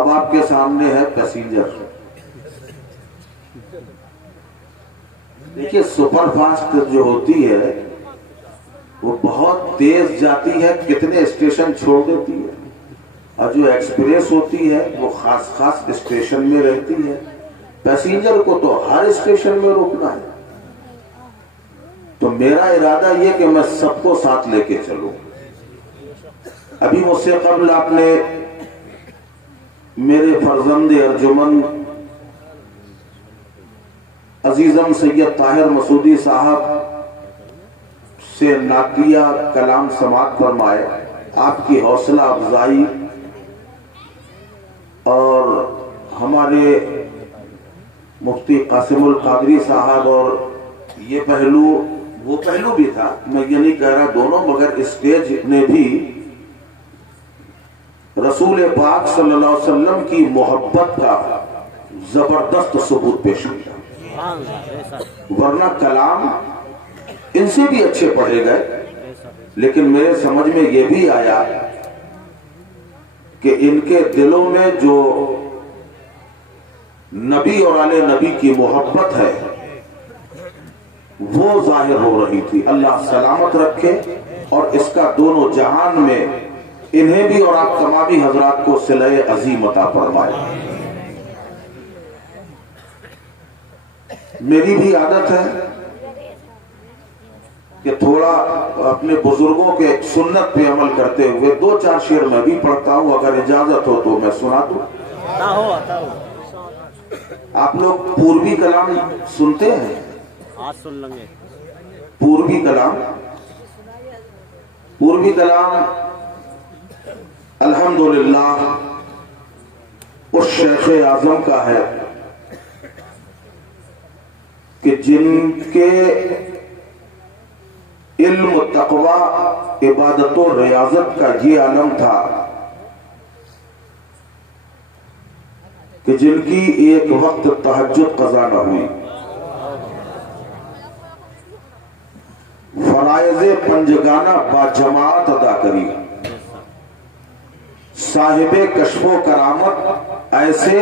अब आपके सामने है पैसेंजर। देखिए सुपरफास्ट जो होती है वो बहुत तेज जाती है, कितने स्टेशन छोड़ देती है, और जो एक्सप्रेस होती है वो खास खास स्टेशन में रहती है। पैसेंजर को तो हर स्टेशन में रोकना है। तो मेरा इरादा ये कि मैं सबको साथ लेके चलूं। अभी मुझसे कबल आपने मेरे फर्जंद अर्जुमन अजीजम सैयद ताहिर मसूदी साहब से नाकिया कलाम समात फरमाए, आपकी हौसला अफजाई और हमारे मुफ्ती कासिमुल कादरी साहब, और ये पहलू वो पहलू भी था, मैं ये नहीं कह रहा दोनों, मगर स्टेज ने भी रसूल पाक सल्लल्लाहु अलैहि वसल्लम की मोहब्बत का जबरदस्त सबूत पेश किया। वरना कलाम इनसे भी अच्छे पढ़े गए, लेकिन मेरे समझ में यह भी आया कि इनके दिलों में जो नबी और आले नबी की मोहब्बत है वो जाहिर हो रही थी। अल्लाह सलामत रखे और इसका दोनों जहान में इन्हें भी और आप तमामी हजरात को सिले अजीम अता फरमाए। मेरी भी आदत है कि थोड़ा अपने बुजुर्गों के सुन्नत पे अमल करते हुए 2-4 शेर मैं भी पढ़ता हूं, अगर इजाजत हो तो मैं सुना दूं। आप लोग पूर्वी कलाम सुनते हैं? आज सुन लेंगे। पूर्वी कलाम अल्हम्दुलिल्लाह उस शेख आजम का है कि जिनके इल्म तकवा इबादत और रियाजत का ये आलम था कि जिनकी एक वक्त तहज्जुद कज़ा न हुई, फराइज़े पंजगाना बाजमात अदा करी, साहिबे कश्फो करामत ऐसे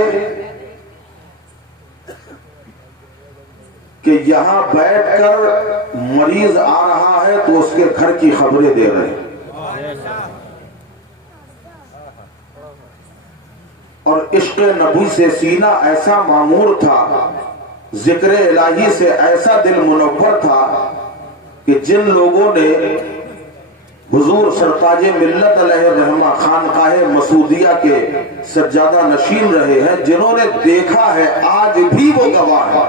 कि यहां बैठकर मरीज आ रहा है तो उसके घर की खबरें दे रहे हैं, और इश्क़ नबी से सीना ऐसा मामूर था, जिक्र इलाही से ऐसा दिल मुनव्वर था कि जिन लोगों ने हुजूर सरताजे मिल्लत अलैहि रहमा खानकाहे मसूदिया के सज्जादा नशीन रहे हैं, जिन्होंने देखा है आज भी वो गवाह है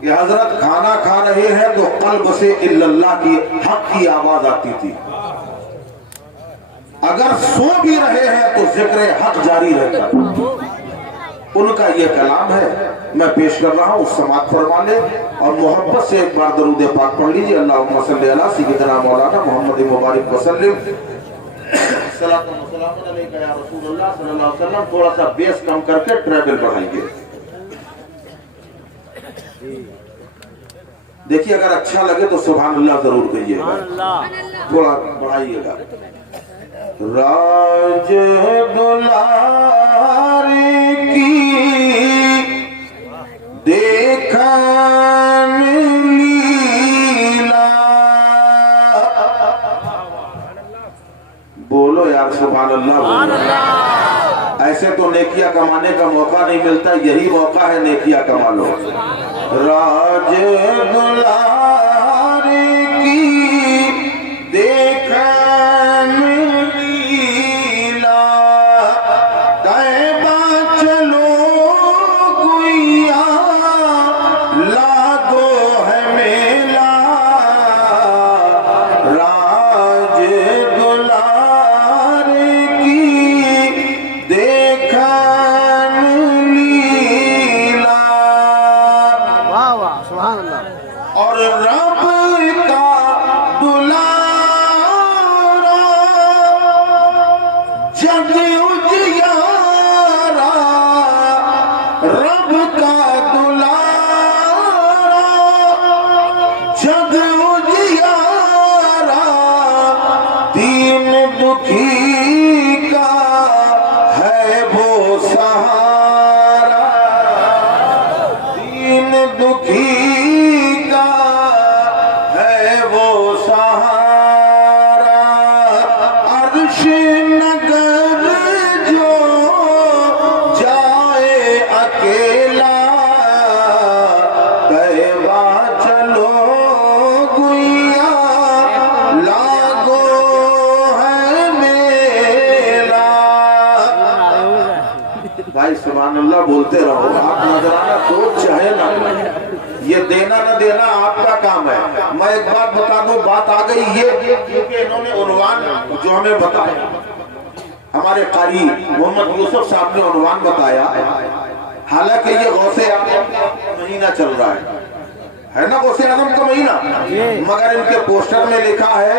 कि हजरत खाना खा रहे हैं तो कल्ब से इल्लल्लाह की हक की आवाज आती थी, अगर सो भी रहे हैं तो जिक्र हक जारी रहता। उनका ये कलाम है, मैं पेश कर रहा हूँ, समात फरमा ले और मोहब्बत से एक बार दरूद पाक पढ़ लीजिए। अल्लाहुम्मा सल्ली अला सय्यिदिना मौलाना मोहम्मद मुबारक वसल्लम सल्लल्लाहु अलैहि या रसूलुल्लाह सल्लल्लाहु अलैहि वसल्लम। थोड़ा सा बेस कम करके ट्रेवल बढ़ाइए। देखिए अगर अच्छा लगे तो सुभान अल्लाह जरूर कहिएगा, थोड़ा बढ़ाइएगा। राज दुलारी की देखन लीला, बोलो यार सुभान अल्लाह। ऐसे तो नेकिया कमाने का मौका नहीं मिलता, यही मौका है, नेकिया कमा लो। राज दुलारी की देखन लीला, तैबा चलो गुइया लागो है मेला, राज दुलारी की देखन लीला। वाह वाह सुभान अल्लाह। और अर्श नगर जो जाए अकेला, तैबा चलो गुइया लागो है मेला। भाई सुभान अल्लाह बोलते रहो, आप नजराना तो चाहे ना, ये देना न देना आपका काम है। मैं एक बात बता दूं, बात आ गई ये क्योंकि इन्होंने उन्वान जो हमें बताया, हमारे कारी मोहम्मद यूसुफ साहब ने उन्वान बताया। हालांकि ये गौसे आजम का महीना चल रहा है ना, गौसे आजम का महीना, मगर इनके पोस्टर में लिखा है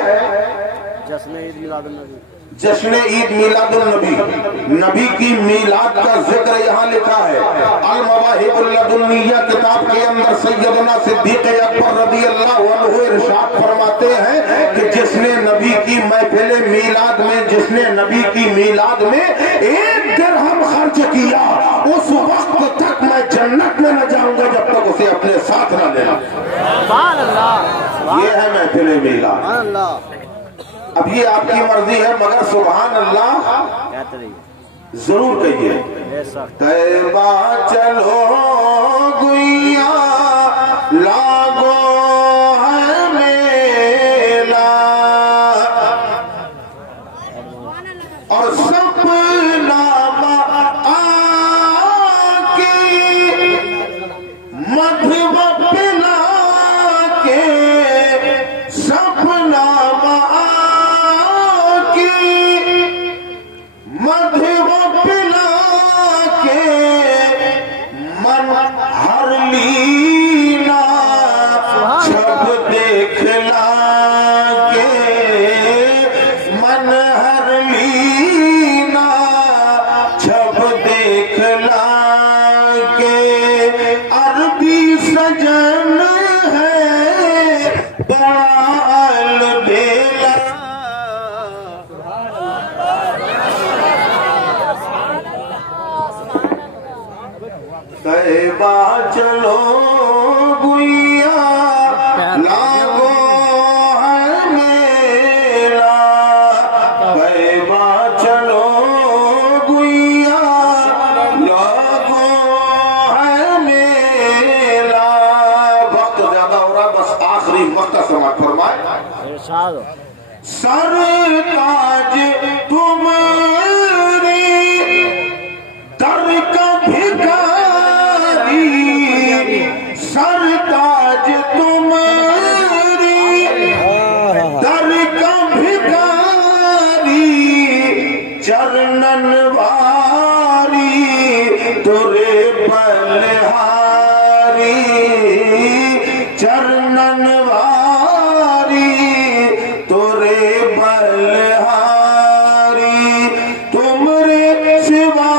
जश्न ईद मिलादुन नबी, नबी की मिलाद का जिक्र यहाँ लिखा है। अल मवाहिबुल लदुन्निया किताब के अंदर सैयदना सिद्दीक अकबर रज़ी अल्लाहु अन्हु इरशाद फरमाते हैं कि जिसने नबी की महफिल मिलाद में, जिसने नबी की मिलाद में एक दिरहम खर्च किया, उस वक्त तक मैं जन्नत में न जाऊंगा जब तक उसे अपने साथ न लेना। ये है महफिल मिलाद। अब ये आपकी मर्जी है, मगर सुभान अल्लाह जरूर कहिए। तैबा चलो गुइया लागो है मेला, और सपना आके मधुआ पिला के, सपना मधुआ पिला के मन हर लीना, छब देखला के मन हर लीना, छब देखला के। अरबी सजन है बाल बेला, तैबा चलो गुइया लागो है मेला, तैबा चलो गुइया लागो है मेला। वक्त ज्यादा हो रहा, बस आखिरी वक्त का समाप्त फरमाए। सरताज तुम्हारी दर का भिखारी, सरताज तुम्हारी दर का भिखारी, चरणन वारी तुरे बलहारी, चरणन वारी तुरे बलहारी, तुमरे सिवा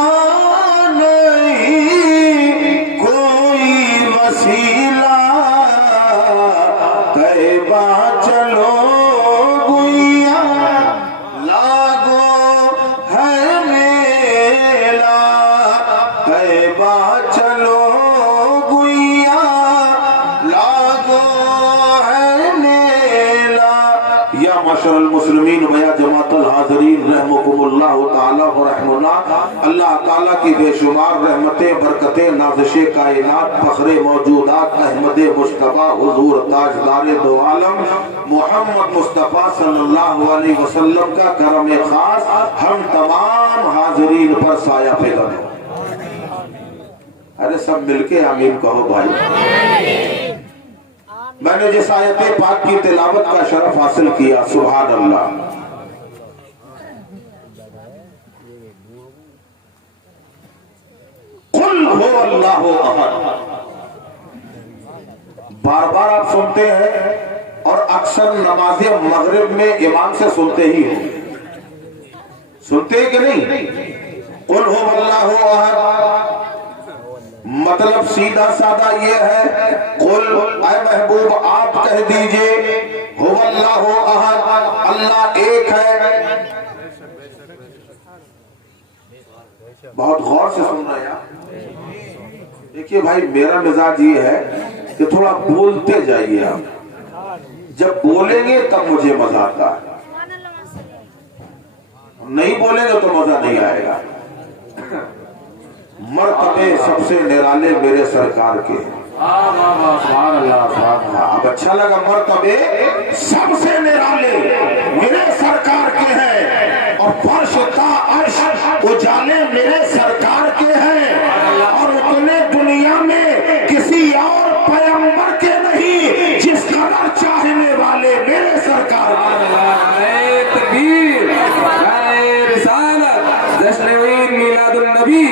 वसीला, तैबा चलो गुइया लागो है मेला, तैबा चलो गुइया लागो है मेला। या माशरल मुस्लिमीन व या जमातल हाज़रीन रहमुकुमुल्लाह ताला व रहमुना। अल्लाह ताला की बेशुमार रहमतें बरकतें नाज़िशे कायनात फखरे मौजूदात अहमदे मुस्तफ़ा हुजूर ताजदारे दो आलम मोहम्मद मुस्तफ़ा सल्लल्लाहु अलैहि वसल्लम का करम खास हम तमाम हाज़रीन पर साया पैदा हो। अरे सब मिलके आमीन कहो भाई। मैंने जिस आयत पाक की तिलावत का शरफ हासिल किया, सुभान अल्लाह। कुल हो अल्लाह अहद, बार बार आप सुनते हैं और अक्सर नमाज मगरिब में इमाम से सुनते ही हो, सुनते हैं कि नहीं? कुल हो अल्लाह अहद मतलब सीधा साधा ये है, कुल ऐ महबूब आप कह दीजिए हुवल्लाहु अहद, अल्लाह एक है। बहुत गौर से सुनना यार। देखिए भाई, मेरा मिजाज ये है कि थोड़ा बोलते जाइए आप, जब बोलेंगे तब मुझे मजा आता है। नहीं बोलेंगे तो मजा नहीं आएगा। मर्तबे सबसे निराले मेरे सरकार के। अब अच्छा लगा, मर्तबे सबसे निराले मेरे सरकार के हैं और फर्श ता अर्श उजाले मेरे सरकार के हैं और उतने दुनिया में किसी और पैगंबर के नहीं जिस कदर चाहने वाले मेरे सरकार नबी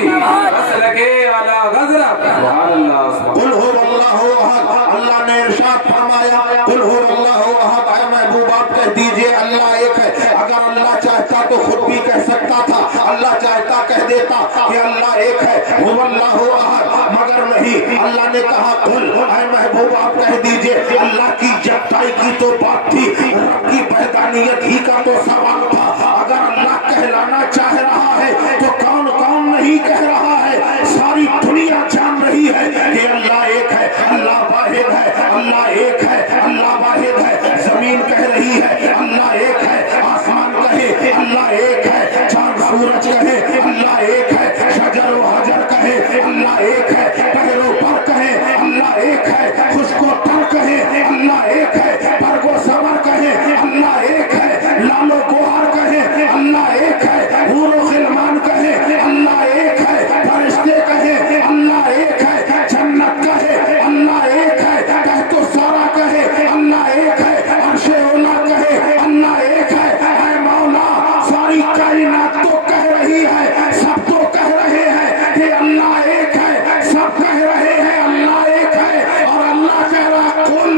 अल्लाह ने इरशाद फरमाया, कुल हु अल्लाहु अहद, ऐ महबूब आप कह दीजिए अल्लाह एक है। अगर अल्लाह चाहता तो खुद भी कह सकता था, अल्लाह चाहता कह देता कि अल्लाह एक है, हु अल्लाहु अहद, मगर नहीं, अल्लाह ने कहा कुल, ऐ महबूब आप कह दीजिए। अल्लाह की जगताई की तो बात थी, रब की वहदानियत ही का तो सवाल था। अगर अल्लाह कहलाना चाह रहा है तो कौन कौन नहीं कह रहा है। सारी दुनिया जान रही है कि अल्लाह एक है, अल्लाह वाहिद है, अल्लाह एक है, अल्लाह वाहिद है। जमीन कह रही है अल्लाह एक है, आसमान कहे अल्लाह एक है, चांद सूरज कहे अल्लाह एक है, शजर व हजर कहे अल्लाह एक है, पैरों पर कहे अल्लाह एक है, खुशको तर कहे अल्लाह एक है, बरगो सबर कहे अल्लाह एक है, लालो गुहार कहे अल्लाह एक है, हूरो खिलमान कहे अल्लाह एक है, फरिश्ते कहे अल्लाह एक है, जन्नत कहे अल्लाह एक है, कहतो सारा कहे अल्लाह एक है, अर्शे ओला कहे अल्लाह एक है। ऐ मौला सारी कायनात तो कह रही है, सब तो कह रहे हैं कि अल्लाह एक है, सब कह रहे हैं अल्लाह एक है और अल्लाह कह रहा कुल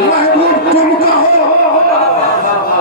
महबूब तुम कहो।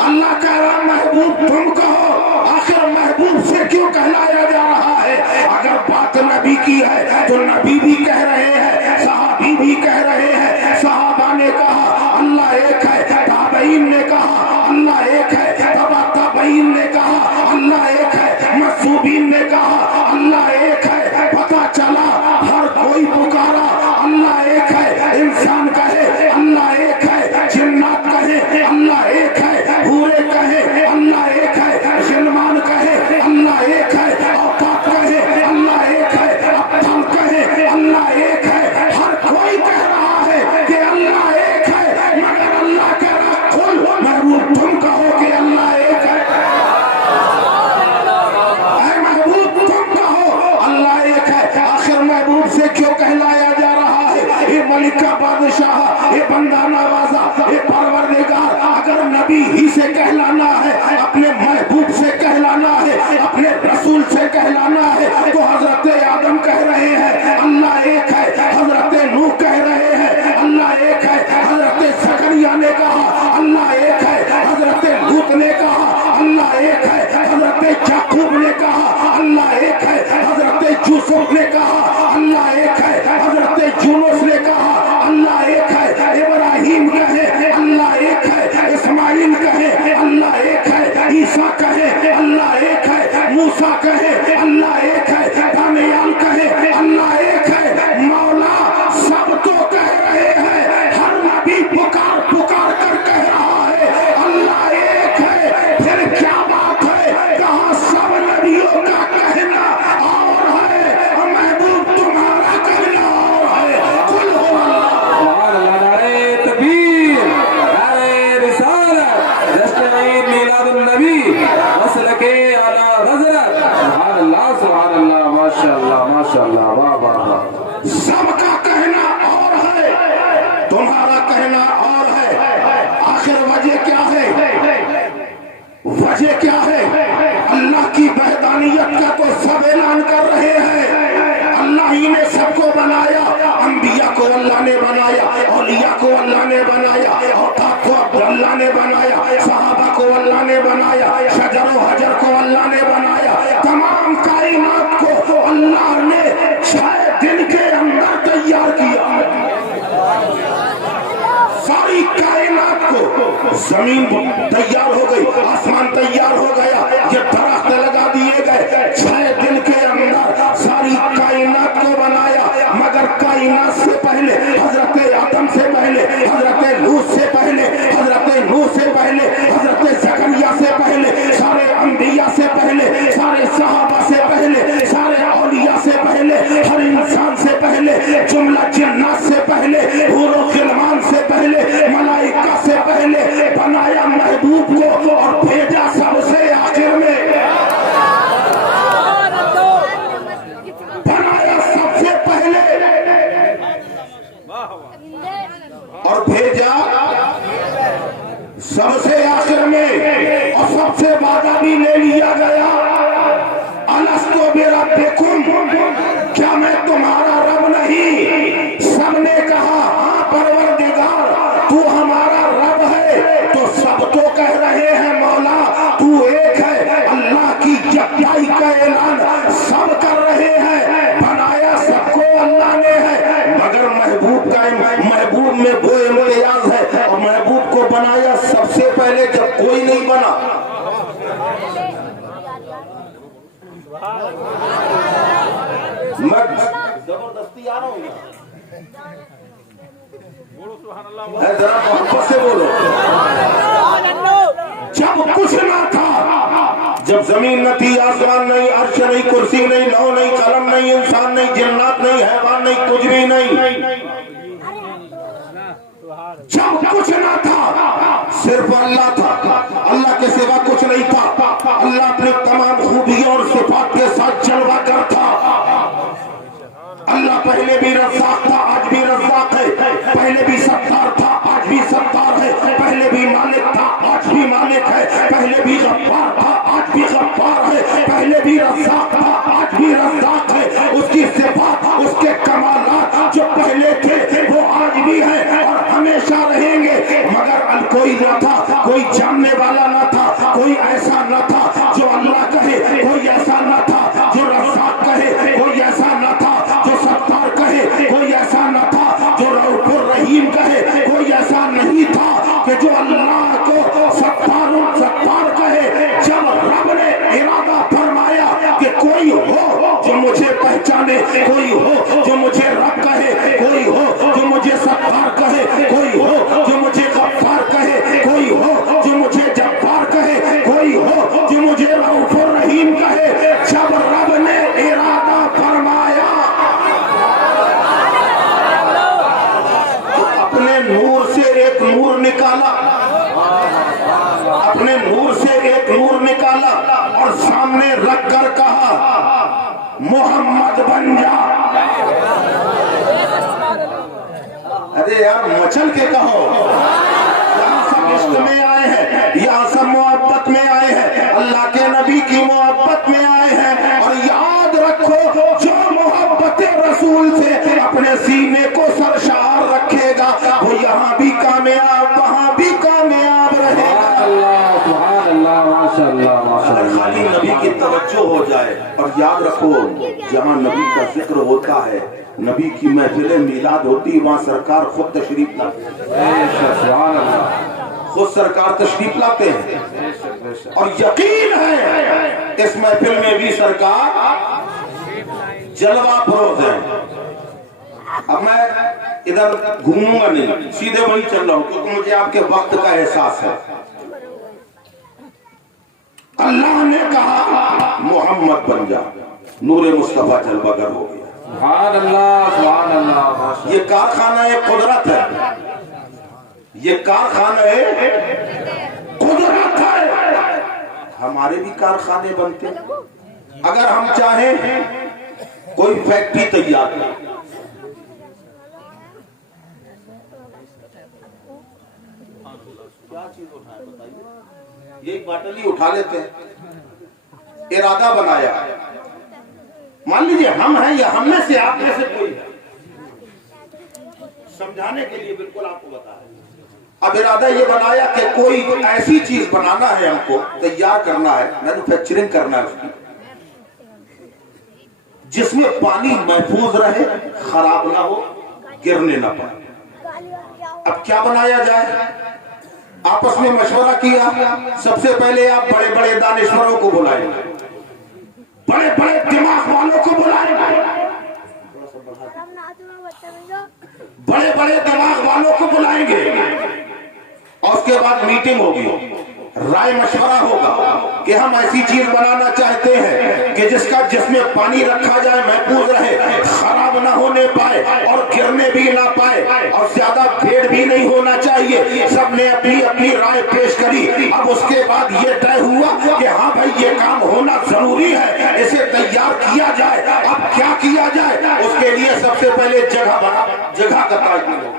अल्लाह कह रहा महबूब तुम कहो। आखिर महबूब से क्यों कहलाया जा रहा है? अगर बात नबी की है तो नबी भी कह रहे हैं, सहाबी भी कह रहे हैं। सहाबा ने कहा अल्लाह एक है, ताबईन ने कहा अल्लाह एक है, तबा ताबईन ने कहा अल्लाह एक है, मसूबीन ने कहा अल्लाह एक है। पता चला हर कोई पुकारा अल्लाह एक है। इंसान कहे अल्लाह एक है, जिन्नात कहे अल्लाह एक है, हूरे कहे अल्लाह एक है, गिलमान कहे अल्लाह एक है, औकात कहे अल्लाह एक है, अब्दाल कहे अल्लाह एक है। हर कोई कह रहा है कि अल्लाह एक है, मगर अल्लाह कह रहा कुल महबूब तुम कहो कि अल्लाह एक है। ऐ महबूब तुम कहो अल्लाह एक है। आखिर महबूब से क्यों कहलाया जा रहा है? ये मलिक का बादशाह, ये बंदा नवाजा, ये परवरदिगार। अगर नबी ही से कहलाना है, अपने महबूब से कहलाना है, अपने रसूल से कहलाना है, तो हजरत आदम कह रहे हैं अल्लाह एक है, हजरत नूह कह रहे हैं अल्लाह एक है, हजरत जकरिया ने कहा अल्लाह एक है, हजरत लूत ने कहा अल्लाह एक है, हजरत याकूब ने कहा अल्लाह एक है, हजरत यूसुफ ने कहा अल्लाह एक है, हजरत यूनुस ने कहा अल्लाह एक है, इब्राहिम कहे अल्लाह एक है, इस्माइल कहे अल्लाह एक है, ईसा कहे अल्लाह एक है, मूसा कहे अल्लाह एक है, दानियाल कहे अल्लाह एक है। मौला सब तो कह रहे हैं, हर नबी पुकार पुकार कर कह रहा है अल्लाह एक है। फिर क्या बात है, कहा सब नबियों का कहना और है, महबूब तुम्हारा कहना और है। कुल हो सबका कहना और है, तुम्हारा कहना और है। आखिर वजह क्या है? वजह क्या है? अल्लाह की वहदानियत का तो सब ऐलान कर रहे हैं। अल्लाह ही ने सबको बनाया, अंबिया को अल्लाह ने बनाया, औलिया को अल्लाह ने बनाया, औकात को अल्लाह ने बनाया, सहाबा को अल्लाह ने बनाया, शजर व हजर को अल्लाह ने बनाया। तमाम कायनात को अल्लाह ने 6 दिन के अंदर तैयार किया। सारी कायनात को, जमीन तैयार हो गई, आसमान तैयार हो गया, ये दरख्त लगा दिए गए। 6 दिन के अंदर सारी कायनात को बनाया। मगर कायनात से पहले, हजरत आदम से पहले, हजरत लूत से पहले, हजरत नूह से पहले, हजरत जकरिया से पहले सबसे वादा भी ले लिया गया, अलस्तु बिरब्बिकुम, क्या मैं तुम्हारा रब नहीं? सबने कहा हाँ परवरदिगार तू हमारा रब है। तो सब तो कह रहे हैं मौला तू एक है। अल्लाह की यकताई का ऐलान सब कर रहे हैं, बनाया सबको अल्लाह ने है, मगर महबूब में वो इम्तियाज है और महबूब को बनाया सबसे पहले जब कोई नहीं बना। मैं जबरदस्ती आ रहा हूँ, जरा मोहब्बत से बोलो। जब कुछ ना था, जब जमीन न थी, आसमान नहीं, अर्श नहीं, कुर्सी नहीं, लौह नहीं, कलम नहीं, इंसान नहीं, जिन्नात नहीं, हैवान नहीं, कुछ भी नहीं। जब कुछ ना था सिर्फ अल्लाह था, अल्लाह के सिवा कुछ नहीं था। अल्लाह अपनी तमाम खूबियों और सिफात के साथ जलवा कर था। अल्लाह पहले भी रज़्ज़ाक़ था, आज भी रज़्ज़ाक़ है, पहले भी सत्तार था, आज भी सत्तार है, पहले भी मालिक था, आज भी मालिक है, पहले भी गफ्फार था, आज भी गफ्फार है, पहले भी रज़्ज़ाक़ था, आज भी रज़्ज़ाक़ है। उसकी सिफात, उसके कमालात जो पहले थे वो आज भी है और हमेशा रहेंगे। मगर कोई न था, कोई जानने वाला न था, कोई ऐसा न था जो अल्लाह कहे, कोई ऐसा न था जो रज़्ज़ाक़ कहे, कोई ऐसा न था जो सत्तार कहे, कोई ऐसा न था जो रऊफ़ुर रहीम कहे, कोई ऐसा नहीं था कि जो अल्लाह को सत्तार कहे। जब रब ने इरादा फरमाया कि कोई हो जो मुझे पहचाने, कोई हो जो मुझे रब कहे, कोई हो जो मुझे सत्तार कहे, कोई हो जो मुझे गफ्फार कहे, कोई हो जो मुझे जब्बार कहे, कोई हो जो मुझे रऊफ़ुर रहीम कहे। जब रब ने इरादा फरमाया तो अपने नूर से एक नूर निकाला, अपने नूर से एक नूर निकाला और सामने रख कर कहा मोहम्मद बन जा। अरे यार मचल के कहो, यहाँ सब इश्क में आए हैं, यहाँ सब मोहब्बत में आए हैं, अल्लाह के नबी की मोहब्बत में आए हैं। और याद रखो जो मोहब्बत रसूल से अपने सीने को सरशार रखेगा वो यहाँ भी कामयाब, वहाँ भी कामयाब रहेगा। अगर खाली नबी की तवज्जो हो जाए, और याद रखो जहाँ नबी का जिक्र होता है, नबी की महफिल मिलाद होती, वहाँ सरकार खुद तशरीफ लाते हैं, खुद सरकार तशरीफ लाते हैं। और यकीन है इस महफिल में भी सरकार जलवा फरोज है। अब मैं इधर घूमूंगा नहीं, सीधे वही चल रहा हूँ क्योंकि मुझे आपके वक्त का एहसास है। अल्लाह ने कहा मोहम्मद बन जा, नूरे मुस्तफा जलवागर हो गया। सुभान अल्लाह, सुभान अल्लाह। ये कारखाना एक कुदरत है, ये कारखाना कुदरत है। हमारे भी कारखाने बनते, अगर हम चाहें कोई फैक्ट्री तैयार कर, क्या चीज उठाए बताइए, ये बाटली उठा लेते हैं, इरादा बनाया, मान लीजिए हम हैं या हम में से आप में से कोई है, समझाने के लिए बिल्कुल आपको बता रहे। अब इरादा ये बनाया कि कोई ऐसी चीज बनाना है, हमको तैयार करना है, मैन्युफैक्चरिंग करना है उसकी, जिसमें पानी महफूज रहे, खराब ना हो, गिरने ना पाए। अब क्या बनाया जाए? आपस में मशवरा किया। सबसे पहले आप बड़े बड़े दानिश्वरों को बुलाएंगे, बड़े बड़े दिमाग वालों को बुलाएंगे, बड़े बड़े दिमाग वालों को बुलाएंगे और उसके बाद मीटिंग होगी, राय मशवरा होगा कि हम ऐसी चीज बनाना चाहते हैं कि जिसमें पानी रखा जाए महफूज रहे, खराब ना होने पाए और गिरने भी ना पाए और ज्यादा भीड़ भी नहीं होना चाहिए। सबने अपनी अपनी राय पेश करी। अब उसके बाद ये तय हुआ कि हाँ भाई ये काम होना जरूरी है, इसे तैयार किया जाए। अब क्या किया जाए? उसके लिए सबसे पहले जगह का तायन होगा।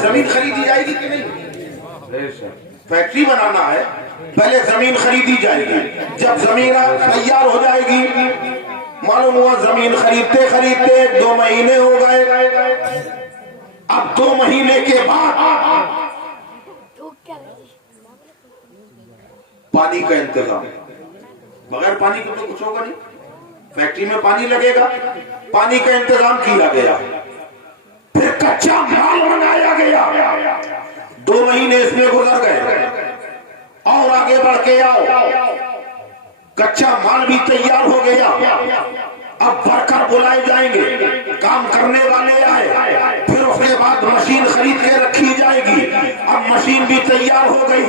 जमीन खरीदी जाएगी कि नहीं? फैक्ट्री बनाना है पहले जमीन खरीदी जाएगी। जब जमीन तैयार हो जाएगी, मालूम हुआ जमीन खरीदते खरीदते 2 महीने हो गए। अब 2 महीने के बाद पानी का इंतजाम, बगैर पानी के तो कुछ होगा नहीं, फैक्ट्री में पानी लगेगा, पानी का इंतजाम किया गया। फिर कच्चा माल बनाया गया। 2 महीने इसमें गुजर गए और आगे बढ़ के आओ, कच्चा माल भी तैयार हो गया। अब वर्कर बुलाए जाएंगे, काम करने वाले आए, फिर उसके बाद मशीन खरीद के रखी जाएगी। अब मशीन भी तैयार हो गई।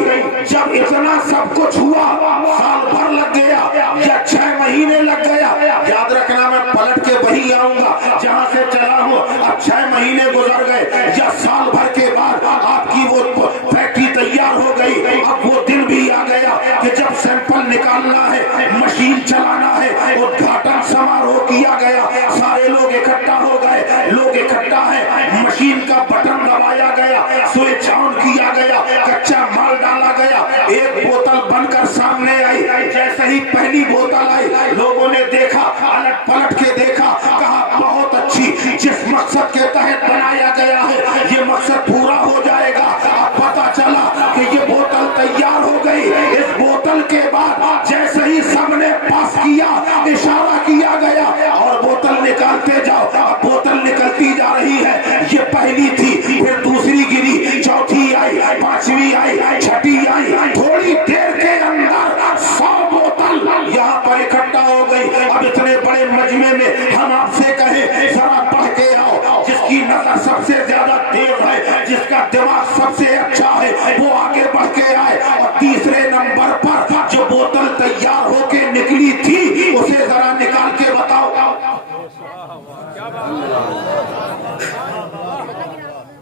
जब इतना सब कुछ हुआ, साल भर लग गया या 6 महीने लग गया, याद रखना मैं पलट के वही आऊंगा जहां से चला हूं। अब 6 महीने गुजर गए या साल भर के बाद आपकी वो फैक्ट्री तैयार हो गई। अब वो दिन भी आ गया कि जब सैंपल निकालना है, मशीन चलाना है, उद्घाटन समारोह किया गया, सारे लोग इकट्ठा हो गए। लोग इकट्ठा है, मशीन का बटन दबाया गया, स्विच ऑन किया गया, कच्चा माल डाला गया। एक बोतल बनकर सामने आई। जैसे ही पहली बोतल आई, लोगों ने देखा, अलट पलट के देखा, कहा बहुत अच्छी, जिस मकसद के तहत बनाया गया है ये मकसद पूरा हो जाएगा। अब पता चला कि ये बोतल तैयार हो गई। इस बोतल के बाद जैसे ही सबने पास किया, इशारा किया गया और बोतल निकालते जाओ। अब बोतल निकलती जा रही है। ये पहली थी, फिर दूसरी गिरी, चौथी आई, 5वीं आई, 6ठी आई। थोड़ी देर के अंदर 100 बोतल यहाँ पर इकट्ठा हो गई। अब इतने बड़े मजमे में हम आपसे कहें जरा बढ़ के आओ। जिसकी नजर सबसे ज्यादा तेज है, जिसका दिमाग सबसे अच्छा है, वो आगे बढ़ के आए। और तीसरे नंबर पर जो बोतल तैयार होके निकली थी, उसे जरा निकाल के बताओ।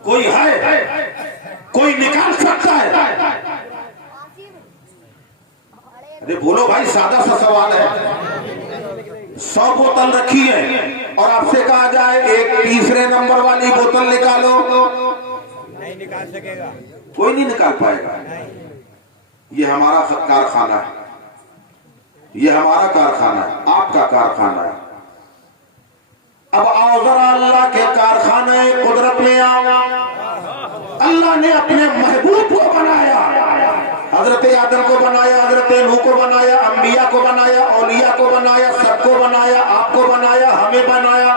कोई है? कोई निकाल सकता है? अरे बोलो भाई, सादा सा सवाल है। 100 बोतल रखी है और आपसे कहा जाए एक तीसरे नंबर वाली बोतल निकालो, नहीं निकाल सकेगा, कोई नहीं निकाल पाएगा। ये हमारा कारखाना है, ये हमारा कारखाना है, आपका कारखाना है। अब आओ जरा अल्लाह के कारखाने कुदरत में आओ। अल्लाह ने अपने महबूब को बनाया, हजरत आदम को बनाया, हजरत नूह को बनाया, अंबिया को बनाया, औलिया को बनाया, सबको बनाया, आपको बनाया, हमें बनाया।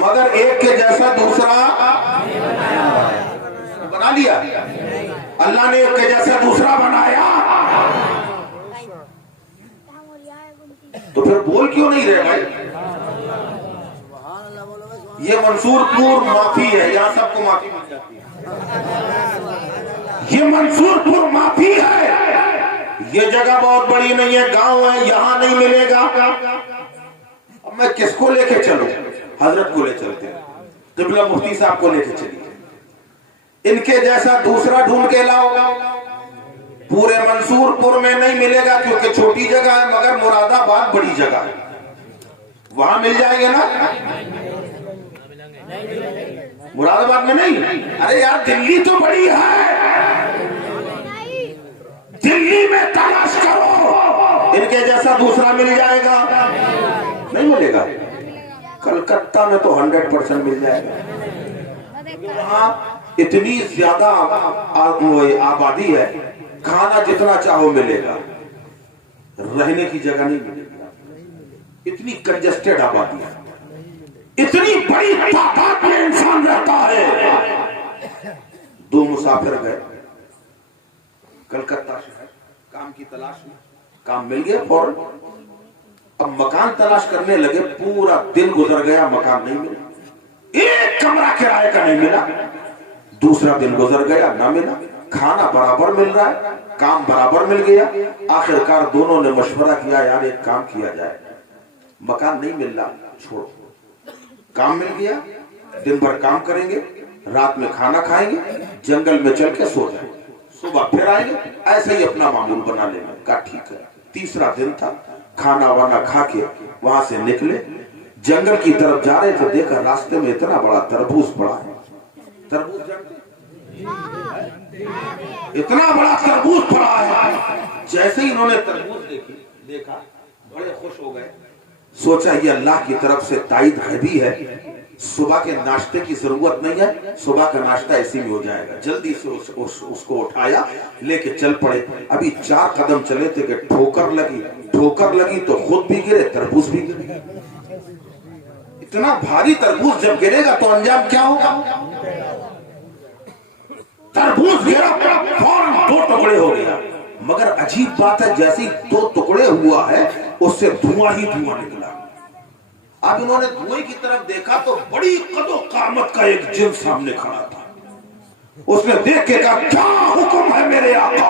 मगर एक के जैसा दूसरा बना लिया। अल्लाह ने एक के जैसा दूसरा बनाया, तो फिर बोल क्यों नहीं रहे भाई? ये मंसूरपुर माफी है, यहाँ सबको माफी मिल जाती है। ये मंसूरपुर माफी है। ये जगह बहुत बड़ी नहीं है, गांव है, यहाँ नहीं मिलेगा। अब मैं किसको लेके चलूं? हजरत को ले चलते हैं, क़िबला मुफ्ती साहब को लेके चलिए। इनके जैसा दूसरा ढूंढ के लाओ। पूरे मंसूरपुर में नहीं मिलेगा क्योंकि छोटी जगह है, मगर मुरादाबाद बड़ी जगह है, वहां मिल जाएंगे ना। मुरादाबाद में नहीं? अरे यार, दिल्ली तो बड़ी है, दिल्ली में तलाश करो। इनके जैसा दूसरा मिल जाएगा? नहीं मिलेगा। कलकत्ता में तो 100% मिल जाएगा। वहाँ इतनी ज्यादा आबादी है, खाना जितना चाहो मिलेगा, रहने की जगह नहीं मिलेगी। इतनी कंजेस्टेड आबादी है, इतनी बड़ी तादाद में इंसान रहता है। 2 मुसाफिर गए कलकत्ता शहर काम की तलाश में, काम मिल गया फौरन। अब मकान तलाश करने लगे, पूरा दिन गुजर गया, मकान नहीं मिला, एक कमरा किराए का नहीं मिला। दूसरा दिन गुजर गया, ना मिला। खाना बराबर मिल रहा है, काम बराबर मिल गया। आखिरकार दोनों ने मशवरा किया, यार एक काम किया जाए, मकान नहीं मिल रहा, छोड़ो, काम मिल गया, दिन भर काम करेंगे, रात में खाना खाएंगे, जंगल में चल के सो जाएंगे, सुबह फिर आएंगे, ऐसे ही अपना मामूल बना लेंगे। कहा ठीक है। तीसरा दिन था, खाना वाना खा के वहां से निकले, जंगल की तरफ जा रहे थे, देखा रास्ते में इतना बड़ा तरबूज पड़ा है। तरबूज जानते इतना बड़ा तरबूज पड़ा है। जैसे ही इन्होंने तरबूज देखा बड़े खुश हो गए। सोचा ये अल्लाह की तरफ से ताईद गैबी है, सुबह के नाश्ते की जरूरत नहीं है, सुबह का नाश्ता इसी में हो जाएगा। जल्दी से उसको उठाया, लेके चल पड़े। अभी 4 कदम चले थे कि ठोकर लगी तो खुद भी गिरे, तरबूज भी गिरे। इतना भारी तरबूज जब गिरेगा तो अंजाम क्या होगा? तरबूज गिरा, फौरन 2 टुकड़े हो गया। मगर अजीब बात है, जैसे ही 2 टुकड़े हुआ है उससे धुआं ही धुआं निकला। अब इन्होंने धुएं की तरफ देखा तो बड़ी कदो कामत का एक जिन सामने खड़ा था। उसने देख के कहा, क्या हुक्म है मेरे आका?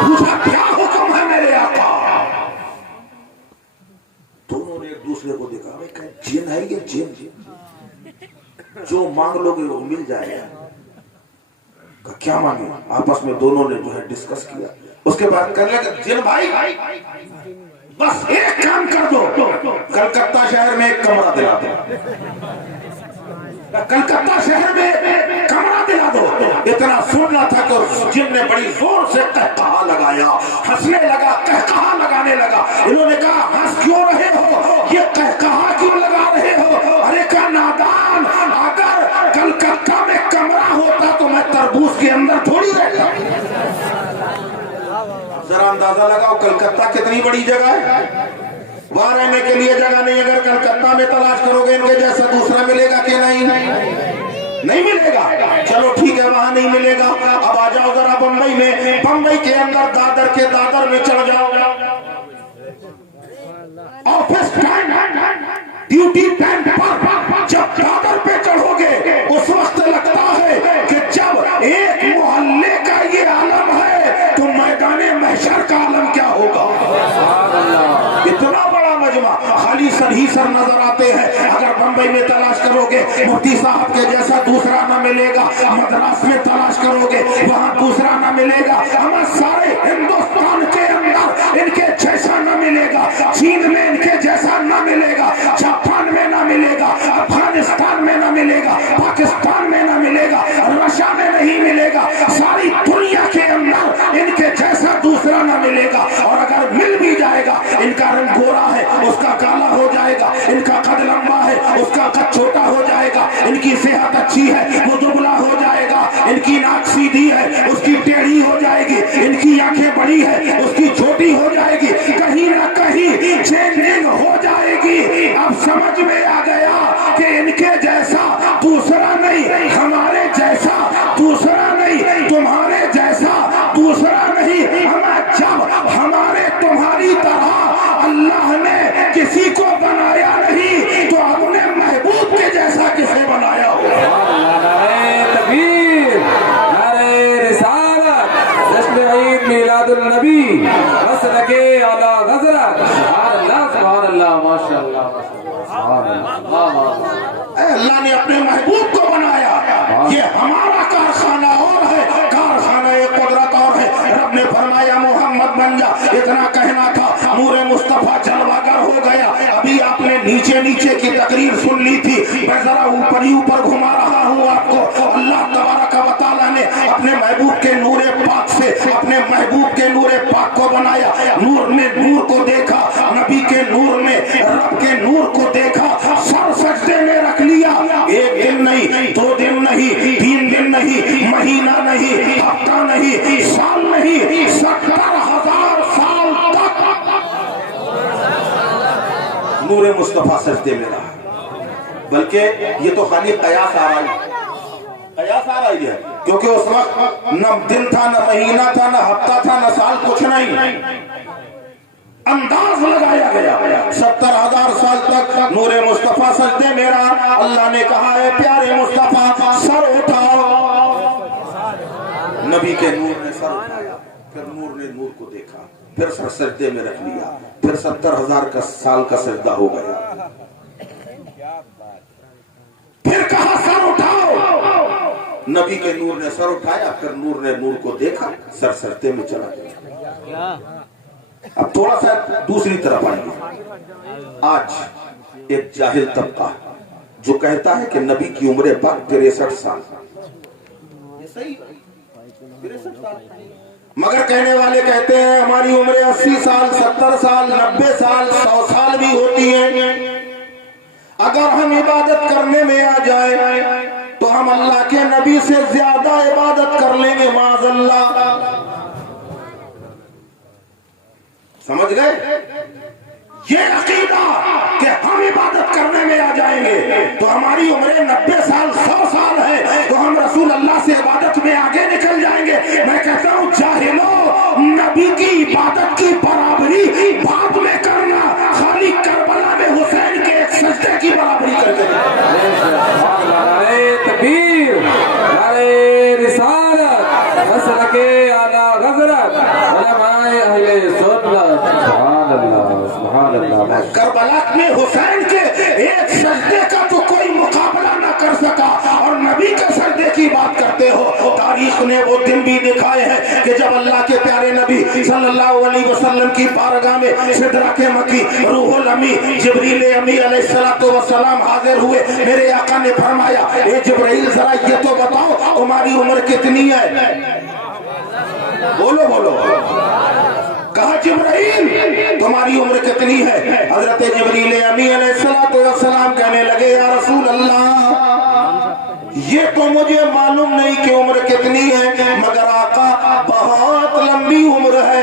पूछा, क्या हुक्म है मेरे आका? दोनों ने एक दूसरे को देखा, जिन है ये जिन, जो मांग लोगे वो मिल जाएगा। क्या मांगे? आपस में दोनों ने जो है डिस्कस किया। उसके बाद करने लगे, जिन भाई बस एक काम कर दो, कलकत्ता शहर में एक कमरा दिला दो, कलकत्ता शहर में कमरा दिला दो। इतना सुनना था कि जिन ने बड़ी जोर से कहकहा लगाया, हंसने लगा, कहकहा लगाने लगा। इन्होंने कहा, हंस क्यों रहे हो? ये कहकहा क्यों लगा रहे हो? अरे क्या नादान, अगर कलकत्ता में कमरा होता तो मैं तरबूज के अंदर थोड़ी रहता। जरा अंदाजा लगाओ कलकत्ता कितनी बड़ी जगह है। वहां रहने के लिए जगह नहीं। अगर कलकत्ता में तलाश करोगे इनके जैसा दूसरा मिलेगा कि नहीं मिलेगा। चलो ठीक है, वहां नहीं मिलेगा। अब आ जाओ जरा बंबई में। बंबई के अंदर दादर में चढ़ जाओ। ऑफिस टाइम, ड्यूटी टाइम पर जब दादर पे चढ़ोगे उस वक्त लगता है कि जब एक मोहल्ले का ये आलम है तो मैदाने महशर का आलम क्या होगा। इतना बड़ा मजमा, खाली सर ही सर नजर आते हैं। अगर बंबई में तलाश करोगे मुफ्ती साहब के जैसा दूसरा ना मिलेगा। मद्रास में तलाश करोगे वहां दूसरा ना मिलेगा। हमारे सारे हिंदुस्तान के अंदर इनके जैसा ना मिलेगा। चीन में इनके जैसा ना मिलेगा, जापान में ना मिलेगा, अफगानिस्तान में ना मिलेगा, पाकिस्तान में ना मिलेगा, रशिया में नहीं मिलेगा। सारी दुनिया के अंदर इनके जैसा दूसरा ना मिलेगा। और अगर मिल भी जाएगा, इनका रंग गोरा है उसका काला हो जाएगा, इनका कद लंबा है उसका कद छोटा हो जाएगा, इनकी सेहत अच्छी है वो दुबला हो जाएगा, इनकी नाक सीधी है उसकी टेढ़ी हो जाएगी, इनकी आंखें बड़ी है उसकी छोटी हो जाएगी। कहीं ना कहीं चेंजिंग हो जाएगी। अब समझ में आ गया कि इनके जैसा दूसरा नहीं, हमारे जैसा दूसरा नहीं, तुम्हारे जैसा दूसरा नहीं। जब हमारे तुम्हारी तरह अल्लाह ने किसी को बनाया नहीं तो अपने महबूब के जैसा किसे बनाया हो। अल्लाह ने अपने महबूब को बनाया। ये हमारा कारखाना और है, कारखाना एक कुदरत और है। रब ने फरमाया मोहम्मद बन जा। इतना कहना था, नूरे मुस्तफा जलवागर हो गया। अभी आपने नीचे नीचे की तकरीर सुन ली थी, मैं जरा ऊपर ही ऊपर घुमा रहा हूँ आपको। अल्लाह तबारक व तआला ने अपने महबूब के नूरे पाक से अपने महबूब के नूरे पाक को बनाया। नूर ने नूर को देखा, नबी के नूर ने रब के नूर को देखा, सर सजदे में रख लिया। एक दिन नहीं, 2 दिन नहीं, 3 दिन नहीं, महीना नहीं, हफ्ता नहीं, साल नहीं, 70,000 साल तक नूरे मुस्तफा सजदे में रहा। बल्कि ये तो खाली कयास आ रही है, क्योंकि उस वक्त न दिन था, न महीना था, न हफ्ता था, न साल, कुछ नहीं। अंदाज लगाया गया 70,000 साल तक नूरे मुस्तफा सजदे में रहा। अल्लाह ने कहा है प्यारे मुस्तफा सर उठाओ। नबी के नूर ने सर उठाया, फिर नूर ने नूर को देखा, फिर सर सजदे में रख लिया, फिर 70,000 का साल का सजदा हो गया। फिर कहा सर उठाओ। नबी के नूर ने सर उठाया, फिर नूर ने नूर को देखा, सर सजदे में चला गया। अब थोड़ा सा दूसरी तरफ आएंगे। आज एक जाहिल तबका जो कहता है कि नबी की उम्र पाक 63 साल, ये सही 63 साल। मगर कहने वाले कहते हैं हमारी उम्र 80 साल, 70 साल, 90 साल, 100 साल भी होती है। अगर हम इबादत करने में आ जाए तो हम अल्लाह के नबी से ज्यादा इबादत कर लेंगे, माज़अल्लाह। समझ गए? ये अकीदा कि हम इबादत करने में आ जाएंगे तो हमारी उम्र 90 साल, 100 साल है तो हम रसूल अल्लाह से इबादत में आगे निकल जाएंगे। मैं कहता हूँ जाहिलो, नबी की इबादत की बराबरी बाद में करना, खाली करबला में हुसैन के एक सजदे की बराबरी करके। नारे तकबीर, नारे रिसालत, मसलके आला हज़रत, उलमाए अहले सुन्नत। सुभान अल्लाह, सुभान अल्लाह। करबला में हुसैन के एक सजदे का तो कोई मुकाबला ना कर सका और नबी के सजदे की बात करते हो। तारीख ने वो दिन भी दिखाए हैं कि जब अल्लाह के प्यारे नबी सल्लल्लाहु अलैहि वसल्लम की बारगाह में सिदरत मकी, रूहुल अमी, जिब्रील अमी अलैहिस्सलातु वस्सलाम हाजिर हुए। मेरे आका ने फरमाया, ए जिब्रील जरा ये तो बताओ तुम्हारी उम्र कितनी है? बोलो बोलो। कहा जिब्रील तुम्हारी उम्र कितनी है? हजरत जिब्रील अमी अलैहिस्सलातु वस्सलाम कहने लगे, या रसूल अल्लाह ये तो मुझे मालूम नहीं कि उम्र कितनी है, मगर आका बहुत लंबी उम्र है।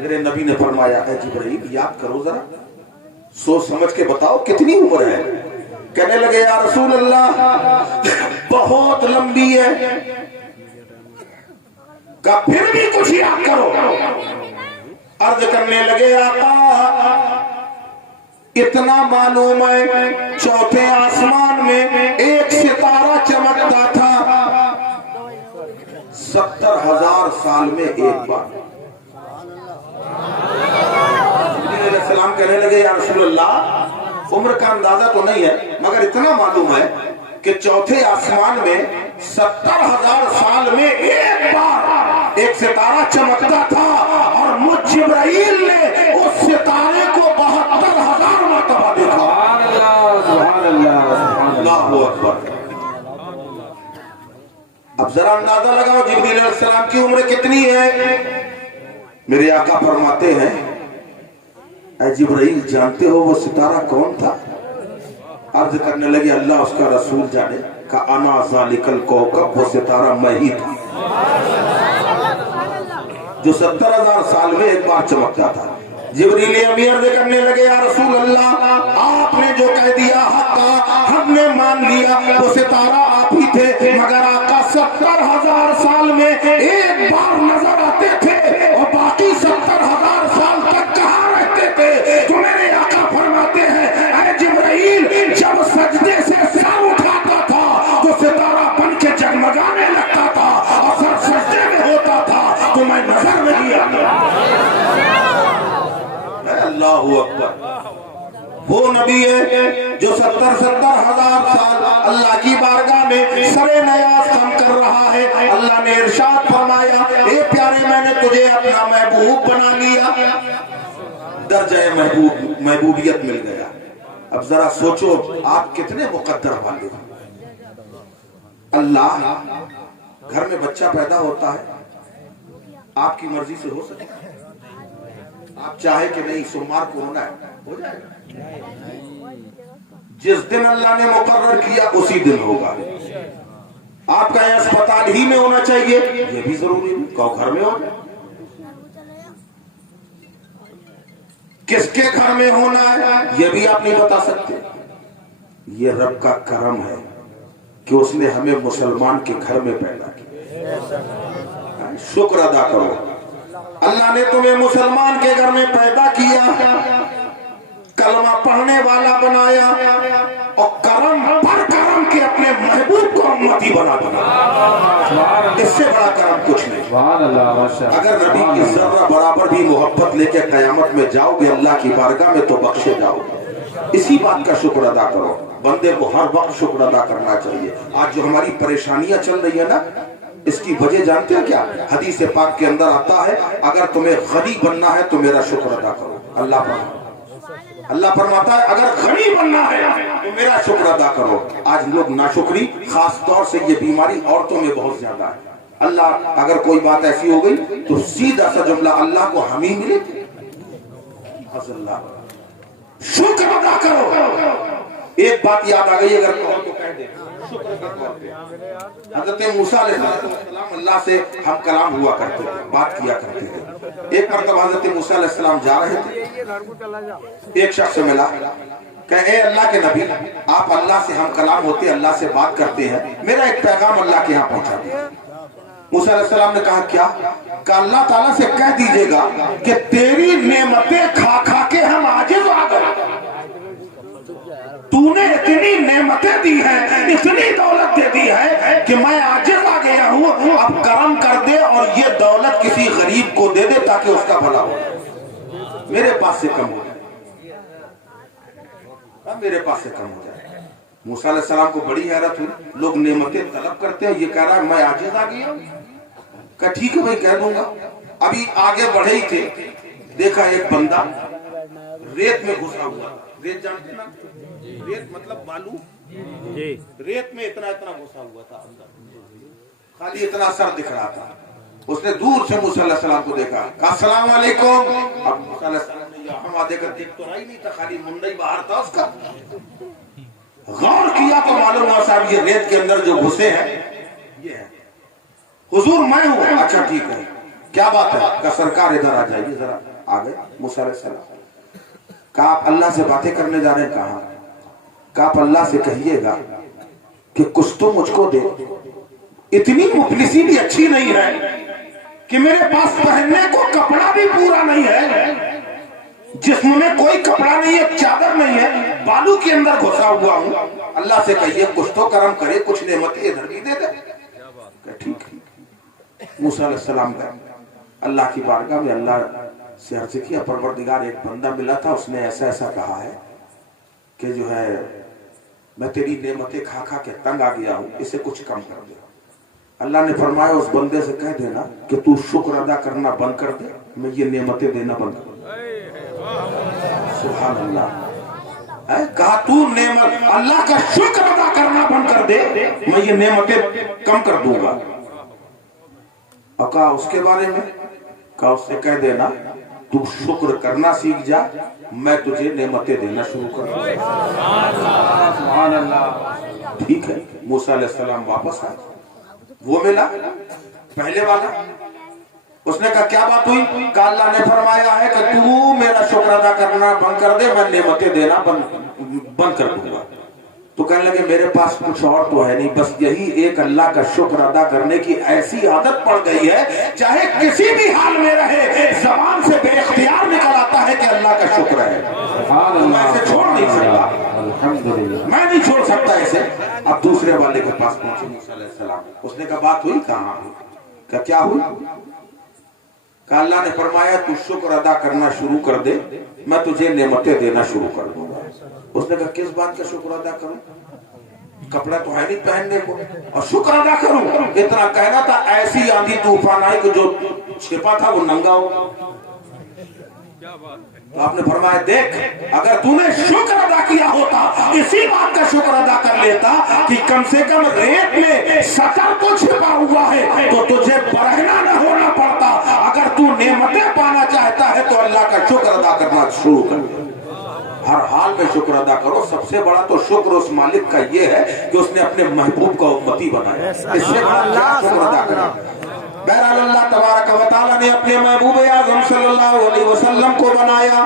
मेरे नबी ने फरमाया, है जिब्रील याद करो जरा, सोच समझ के बताओ कितनी उम्र है? कहने लगे, या रसूल अल्लाह बहुत लंबी है। का फिर भी कुछ याद करो। अर्ज करने लगे, आका इतना मालूम है चौथे आसमान में एक सितारा चमकता था 70,000 साल में एक बार। सलाम कहने लगे, या रसूलल्लाह उम्र का अंदाजा तो नहीं है मगर इतना मालूम है कि चौथे आसमान में 70,000 साल में एक बार एक सितारा चमकता था और मुझ जिब्राइल ने उस सितारे को 72,000 मरतबा देखा। अल्लाहु अकबर। अब जरा अंदाजा लगाओ जिब्रील अलैहिस्सलाम की उम्र कितनी है? मेरे आका फरमाते हैं, ऐ जिब्राइल जानते हो वो सितारा कौन था? अर्ज करने लगे, अल्लाह उसका रसूल जाने। का अना ज़ालिकल कौकब, वो सितारा मैं ही था जो 70,000 साल में एक बार चमकता था। जिब्रील अमी अर्ज करने लगे, या रसूल अल्लाह आपने जो कह दिया हक़ हमने मान लिया, वो सितारा आप ही थे, मगर आका 70,000 साल में एक बार नजर आते थे और बाकी 70,000 साल तक कहाँ रहते थे? तो मेरे आका फरमाते हैं, ऐ जिब्राइल जब सजदे से सर उठाता था तो सितारा बन के जगमगाने लगता था और सर सजदे में होता था तो मैं नजर नहीं आता। अल्लाहु अकबर। वो नबी है जो 70,000 साल अल्लाह की बारगाह में सरे नयाज काम कर रहा है। अल्लाह ने इरशाद फरमाया, ए प्यारे मैंने तुझे अपना महबूब बना लिया, दर्जा महबूबियत मिल गया। अब जरा सोचो आप कितने मुकद्दर वाले हो। अल्लाह घर में बच्चा पैदा होता है आपकी मर्जी से हो सकता है, आप चाहे कि नहीं सोमवार को होना है, हो जाएगा। जिस दिन अल्लाह ने मुकर्रर किया उसी दिन होगा। आपका अस्पताल ही में होना चाहिए ये भी जरूरी नहीं, कौ घर में हो जाए। किसके घर में होना है ये भी आप नहीं बता सकते। ये रब का करम है कि उसने हमें मुसलमान के घर में पैदा किया। शुक्र अदा करो, अल्लाह ने तुम्हें मुसलमान के घर में पैदा किया, कलमा पढ़ने वाला बनाया और करम पर करम के अपने महबूब को उम्मती बना। इससे बड़ा करम कुछ नहीं। अगर नबी की जर्रा बराबर भी मोहब्बत लेके कयामत में जाओगे अल्लाह की बारगाह में तो बख्शे जाओगे। इसी बात का शुक्र अदा करो। बंदे को हर वक्त शुक्र अदा करना चाहिए। आज जो हमारी परेशानियां चल रही है ना, इसकी वजह जानते हैं क्या? हदीस पाक के अंदर आता है, अगर तुम्हें गनी बनना है तो मेरा शुक्र अदा करो। अल्लाह अल्लाह फरमाता है अगर गनी बनना है तो मेरा शुक्र अदा करो। आज लोग नाशुक्री, खास तौर से ये बीमारी औरतों में बहुत ज्यादा है। अल्लाह अगर कोई बात ऐसी हो गई तो सीधा सा जुमला अल्लाह को हम ही मिले, शुक्र अदा करो। एक बात याद आ गई, अगर कहो तो कह दे शुक्र का तौर पे। हज़रत मूसा अलैहिस्सलाम अल्लाह से हम कलाम हुआ करते थे, बात किया करते थे। एक मरतबा हज़रत मूसा अलैहिस्सलाम जा रहे थे, एक शख्स से मिला, कहे अल्लाह के नबी आप अल्लाह से हम कलाम होते, अल्लाह से बात करते हैं, मेरा एक पैगाम अल्लाह के यहाँ पहुंचा दिया। मूसा अलैहिस्सलाम ने कहा क्या? कि अल्लाह ताला से कह दीजिएगा कि तेरी नेमतें खा खा के हम आजिज़ आ गए, तूने इतनी नेमतें दी हैं, इतनी दौलत दे दी है कि मैं आजिज़ आ गया हूँ, अब करम कर दे और ये दौलत किसी गरीब को दे दे ताकि उसका भला हो, मेरे पास से कम हो जाए, मेरे पास से कम हो जाए। मूसा अलैहिस्सलाम को बड़ी हैरत हुई, लोग नेमतें तलब करते हैं, ये कह रहा है मैं आजिज़ आ गया। कहा ठीक है भाई कह दूंगा। अभी आगे बढ़े ही थे, देखा एक बंदा रेत में घुसा हुआ, रेत जानते ना, रेत मतलब बालू, रेत में इतना इतना घुसा हुआ था अंदर, खाली इतना सर दिख रहा था। उसने दूर से मूसा अलैहिस्सलाम को देखा, कहा अस्सलाम वालेकुम। अब मूसा अलैहिस्सलाम ने यहाँ देखकर देख तो रहा ही नहीं था, खाली मुंडा ही बाहर था उसका। गौर किया तो मालूम हुआ साहब ये रेत के अंदर जो घुसे हैं ये है। हुजूर मैं हूँ। अच्छा ठीक है, क्या बात है? का सरकार इधर आ जाइए जरा। आ गए मूसा अलैहिस्सलाम। कहा आप अल्लाह से बातें करने जा रहे हैं? कहा आप अल्लाह से कहिएगा कि कुछ तो मुझको दे, इतनी मुफलिसी भी अच्छी नहीं है कि मेरे पास पहनने को कपड़ा भी पूरा नहीं है, जिस्म में कोई कपड़ा नहीं है, चादर नहीं है, बालू के अंदर घुसा हुआ हूँ। अल्लाह से कहिए कुछ तो करम करे, कुछ नेमतें इधर भी दे दे। ठीक है। मूसा अलैहिस्सलाम का अल्लाह की बारगाह में अल्लाह से अर्ज किया, परवरदिगार एक बंदा मिला था, उसने ऐसा ऐसा कहा है कि जो है मैं तेरी नेमतें खा खा के तंग आ गया हूँ, इसे कुछ कम कर दे। अल्लाह ने फरमाया उस बंदे से कह देना कि तू शुक्र अदा करना बंद कर दे, मैं ये नेमतें देना बंद कर दूं। सुभान अल्लाह। कहा तू नेमत अल्लाह का शुक्र अदा करना बंद कर दे, मैं ये नेमतें कम कर दूंगा। और कहा उसके बारे में? कहा उससे कह देना तू शुक्र करना सीख जा, मैं तुझे नेमतें देना शुरू कर दूंगा। सुभान अल्लाह। ठीक है। मूसा अलैहिस्सलाम वापस आए, वो मिला पहले वाला, उसने कहा क्या बात हुई? कहा अल्लाह ने फरमाया है कि तू मेरा शुक्र अदा करना बंद कर दे, मैं नेमतें देना बंद कर दूंगा। तो कहने लगे मेरे पास कुछ और तो है नहीं, बस यही एक अल्लाह का शुक्र अदा करने की ऐसी आदत पड़ गई है, चाहे किसी भी हाल में रहे ज़बान से बेइख्तियार निकल आता है कि अल्लाह का शुक्र है। मैं इसे छोड़ नहीं सकता, मैं नहीं छोड़ सकता इसे। अब दूसरे वाले के पास पहुंचे मूसा अलैहिस्सलाम, उसने कहा बात हुई? कहाँ हुई? क्या हुई? कहा अल्लाह ने फरमाया तू शुक्र अदा करना शुरू कर दे, मैं तुझे नेमतें देना शुरू कर दूंगा। उसने कहा किस बात का शुक्र अदा करूं? कपड़ा तो है नहीं पहनने को, और शुक्र अदा करूं? इतना कहना था, ऐसी आंधी तूफान आई कि जो छिपा था वो नंगा हो। तो आपने फरमाया देख, अगर तूने शुक्र अदा किया होता, इसी बात का शुक्र अदा कर लेता कि कम से कम रेत में सतर तो छिपा हुआ है, तो तुझे बरहना न होना पड़ता। अगर तू नेमतें पाना चाहता है तो अल्लाह का शुक्र अदा करना शुरू कर। हर हाल में शुक्र अदा करो। सबसे बड़ा तो शुक्र उस मालिक का ये है कि उसने अपने महबूब का उम्मती बनाया, इससे बड़ा क्या शुक्र अदा करें। बहरहाल अल्लाह तबारक व तआला ने अपने महबूब आज़म सल्लल्लाहु अलैहि वसल्लम को बनाया।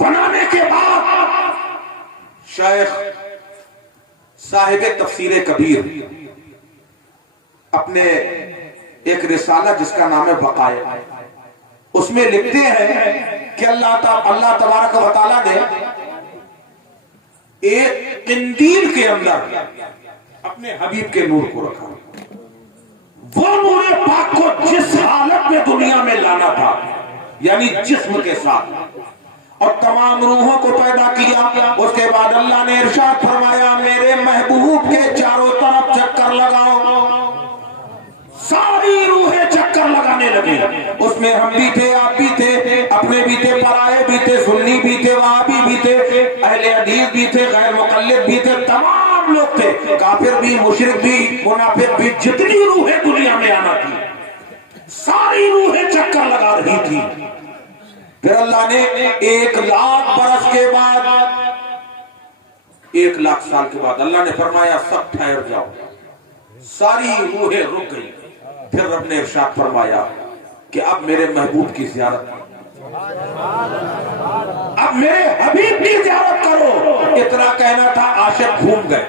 बनाने के बाद शेख साहिब तफसीर कबीर अपने एक रिसाला जिसका नाम है बकाया, उसमें लिखते हैं कि अल्लाह तबारक व तआला ने एक कंदील के अंदर अपने हबीब के नूर को रखा। वो नूर पाक को जिस हालत में दुनिया में लाना था, यानी जिस्म के साथ, और तमाम रूहों को पैदा किया। उसके बाद अल्लाह ने इरशाद फरमाया मेरे महबूब के चारों तरफ चक्कर लगाओ। सारी रूहें चक्कर लगाने लगी। उसमें हम भी थे, आप भी थे, अपने भी थे, पराए भी भी थे, सुन्नी भी थे, वहाबी भी थे, अहले हदीस भी थे, गैर मुक़ल्लिद भी थे, तमाम लोग थे, काफिर भी, मुशरिक भी, मुनाफिक भी, जितनी रूहें दुनिया में आना थी सारी रूहें चक्कर लगा रही थी। फिर अल्लाह ने 1 लाख बरस के बाद, 1 लाख साल के बाद अल्लाह ने फरमाया सब ठहर जाओ, सारी रूहें रुक गई। फिर रब ने इरशाद फरमाया कि अब मेरे महबूब की ज़ियारत, अब मेरे हबीब की ज़ियारत करो। इतना कहना था, आशिक घूम गए,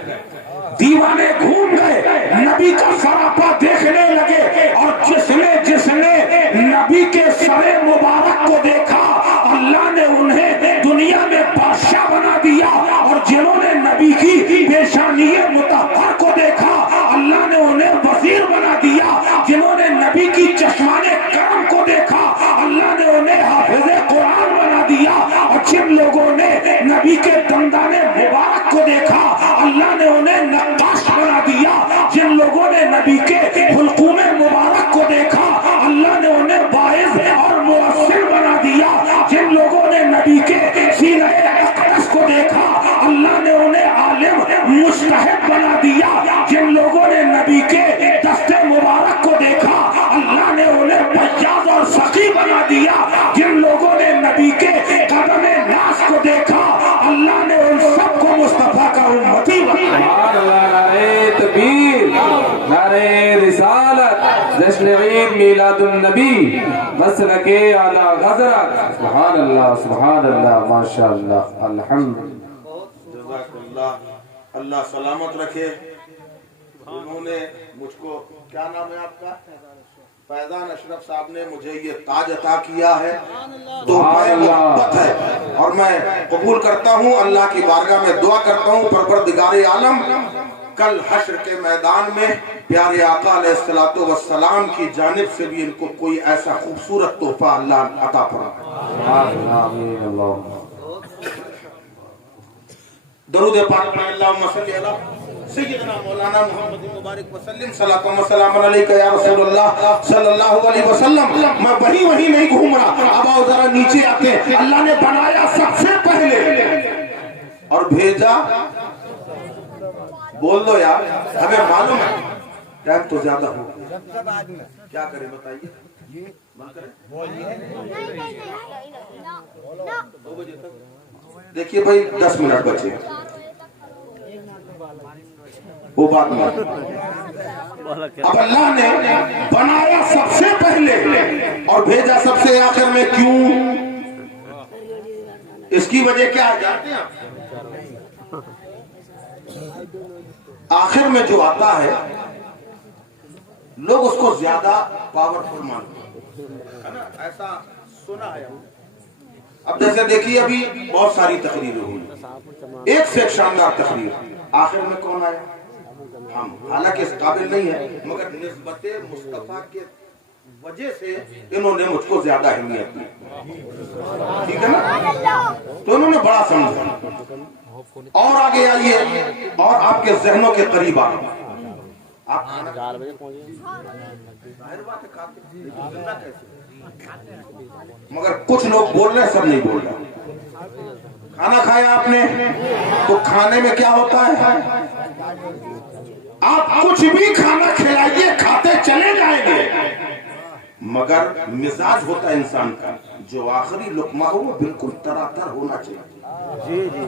दीवाने घूम गए, नबी का सरापा देखने लगे। और जिसने जिसने नबी के सरे मुबारक को देखा, अल्लाह ने उन्हें दुनिया में बादशाह बना दिया। और जिन्होंने नबी की पेशानिये मुतहर को देखा, अल्लाह ने उन्हें वजीर बना दिया। जिन्होंने नबी की चश्माने करम को देखा, अल्लाह ने उन्हें हाफिज़े कुरान बना दिया। और जिन लोगों ने नबी के दंदाने मुबारक को देखा, अल्लाह ने उन्हें नक्काश बना दिया। जिन लोगों ने नबी के हुल्कूमे मुबारक को देखा, अल्लाह ने उन्हें वाइज और मुअस्सिर बना दिया। जिन लोगों ने नबी के सीने अक़दस को देखा, अल्लाह ने उन्हें आलिम मुज्तहिद बना दिया। जिन लोगों ने नबी के दस्ते मुबारक को देखा, अल्लाह ने उन्हें फय्याज़ और सकी बना दिया। जिन लोगों ने नबी के कदम नास को देखा, अल्लाह ने उन सबको मुस्तफा का उम्मती बनाया। नारे तकबीर, नारे रिसालत, जश्न ईद मिलादुन नबी, मसलके आला हज़रत। सुभान अल्लाह, सुभान अल्लाह, माशाअल्लाह, अल्हम्दुलिल्लाह। अल्लाह सलामत रखे। उन्होंने मुझको, क्या नाम है आपका? फैजान अशरफ साहब ने मुझे ये ताज अता किया है, तो मोहब्बत है और मैं कबूल करता हूँ। अल्लाह की बारगाह में दुआ करता हूँ, परवरदिगारे आलम कल हश्र के मैदान में प्यारे आका अलैहिस्सलातु वस्सलाम की जानिब से भी इनको कोई ऐसा खूबसूरत तोहफा अल्लाह अता फरमाए। दरूद पाक में अल्लाहुम्मा सल्ली अला सय्यदना मौलाना मुहम्मद मुबारक वसल्लम सल्लल्लाहु अलैहि वसल्लम अलैका या रसूलुल्लाह सल्लल्लाहु अलैहि वसल्लम। मैं वही नहीं घूम रहा, अब आओ जरा नीचे आते। अल्लाह ने बनाया सबसे पहले और भेजा, बोल दो यार, हमें मालूम है टाइम तो ज्यादा हो, क्या करें बताइए? देखिए भाई 10 मिनट बचे, वो बात में अब अल्लाह ने बनाया सबसे पहले और भेजा सबसे आखिर में। क्यों? इसकी वजह क्या है जानते हैं? आखिर में जो आता है लोग उसको ज्यादा पावरफुल मानते हैं, ऐसा सुना है। अब जैसे देखिए अभी बहुत सारी तकरीरें हुई, एक से एक शानदार तकरीर, आखिर में कौन आया? हम। हालांकि इस काबिल नहीं है, मगर निस्बते मुस्तफा के वजह से इन्होंने मुझको ज्यादा अहमियत दी, ठीक है ना? तो इन्होंने बड़ा समझा। और आगे आइए और आपके जहनों के करीब आ, आप 4 बजे पहुंचे, मगर कुछ लोग बोल रहे, सब नहीं बोल रहे। खाना खाया आपने, तो खाने में क्या होता है? आप कुछ भी खाना खिलाइए, खाते चले जाएंगे, मगर मिजाज होता है इंसान का, जो आखिरी लुकमा हो वो बिल्कुल तरातर होना चाहिए। जी जी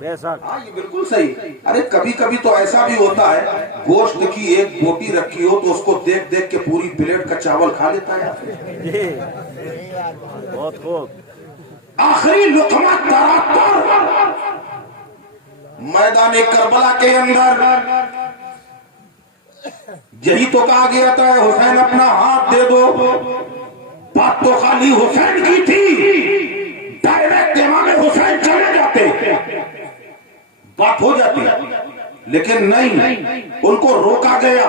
बेशक, हाँ ये बिल्कुल सही। अरे कभी कभी तो ऐसा भी होता है, गोश्त की एक बोटी रखी हो तो उसको देख देख के पूरी प्लेट का चावल खा लेता है। जी बहुत खूब। आखिरी लुकमा तरातर। मैदान करबला के अंदर यही तो कहा गया था, हुसैन अपना हाथ दे दो। बात तो खाली हुसैन की थी, डायरेक्ट इमाम हुसैन चले जाते, बात हो जाती, लेकिन नहीं, उनको रोका गया।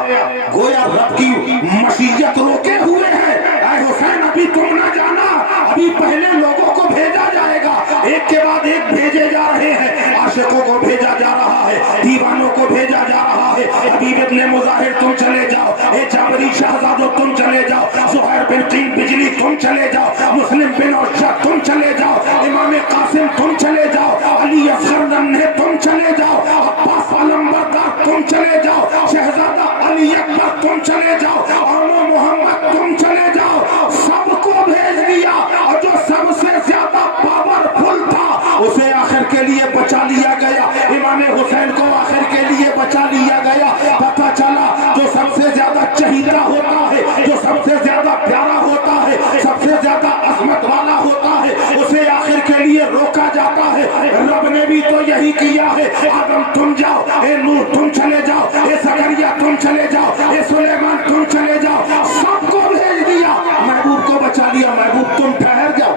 गोया रब की मशीयत रोके हुए है। ऐ हुसैन अभी तुम ना जाना, अभी पहले लोगों को भेजा जाएगा, एक के बाद एक भेजे जा रहे हैं। आशिकों को भेजा जा रहा है, दीवानों को भेजा जा रहा है। हबीब इब्ने मुजाहिर तुम चले जाओ, ए जाबरी शहजादों तुम चले जाओ, ज़ुहैर बिन तीन बिजली तुम चले जाओ, मुस्लिम बिन औशा तुम चले जाओ, इमाम कासिम तुम चले जाओ, अली असगर नन्हे तुम चले जाओ, अब्बास अलंबरदार तुम चले जाओ, शहजादा अली अकबर तुम चले जाओ, आमो मोहम्मद तुम चले जाओ, सबको भेज दिया। और जो सबसे ज्यादा पावरफुल था उसे आखिर के लिए बचा लिया गया, इमाम हुसैन को आखिर के लिए बचा लिया गया। पता चला जो सबसे ज्यादा चहीता होता है, जो सबसे ज्यादा प्यारा होता है, सबसे ज्यादा अजमत वाला होता है, उसे आखिर के लिए रोका जाता है। रब ने भी तो यही किया है, आदम तुम जाओ, ए नूह तुम चले जाओ, ए सकरिया तुम चले जाओ, ए सुलेमान तुम चले जाओ, सबको भेज दिया, महबूब को बचा लिया। महबूब तुम ठहर जाओ,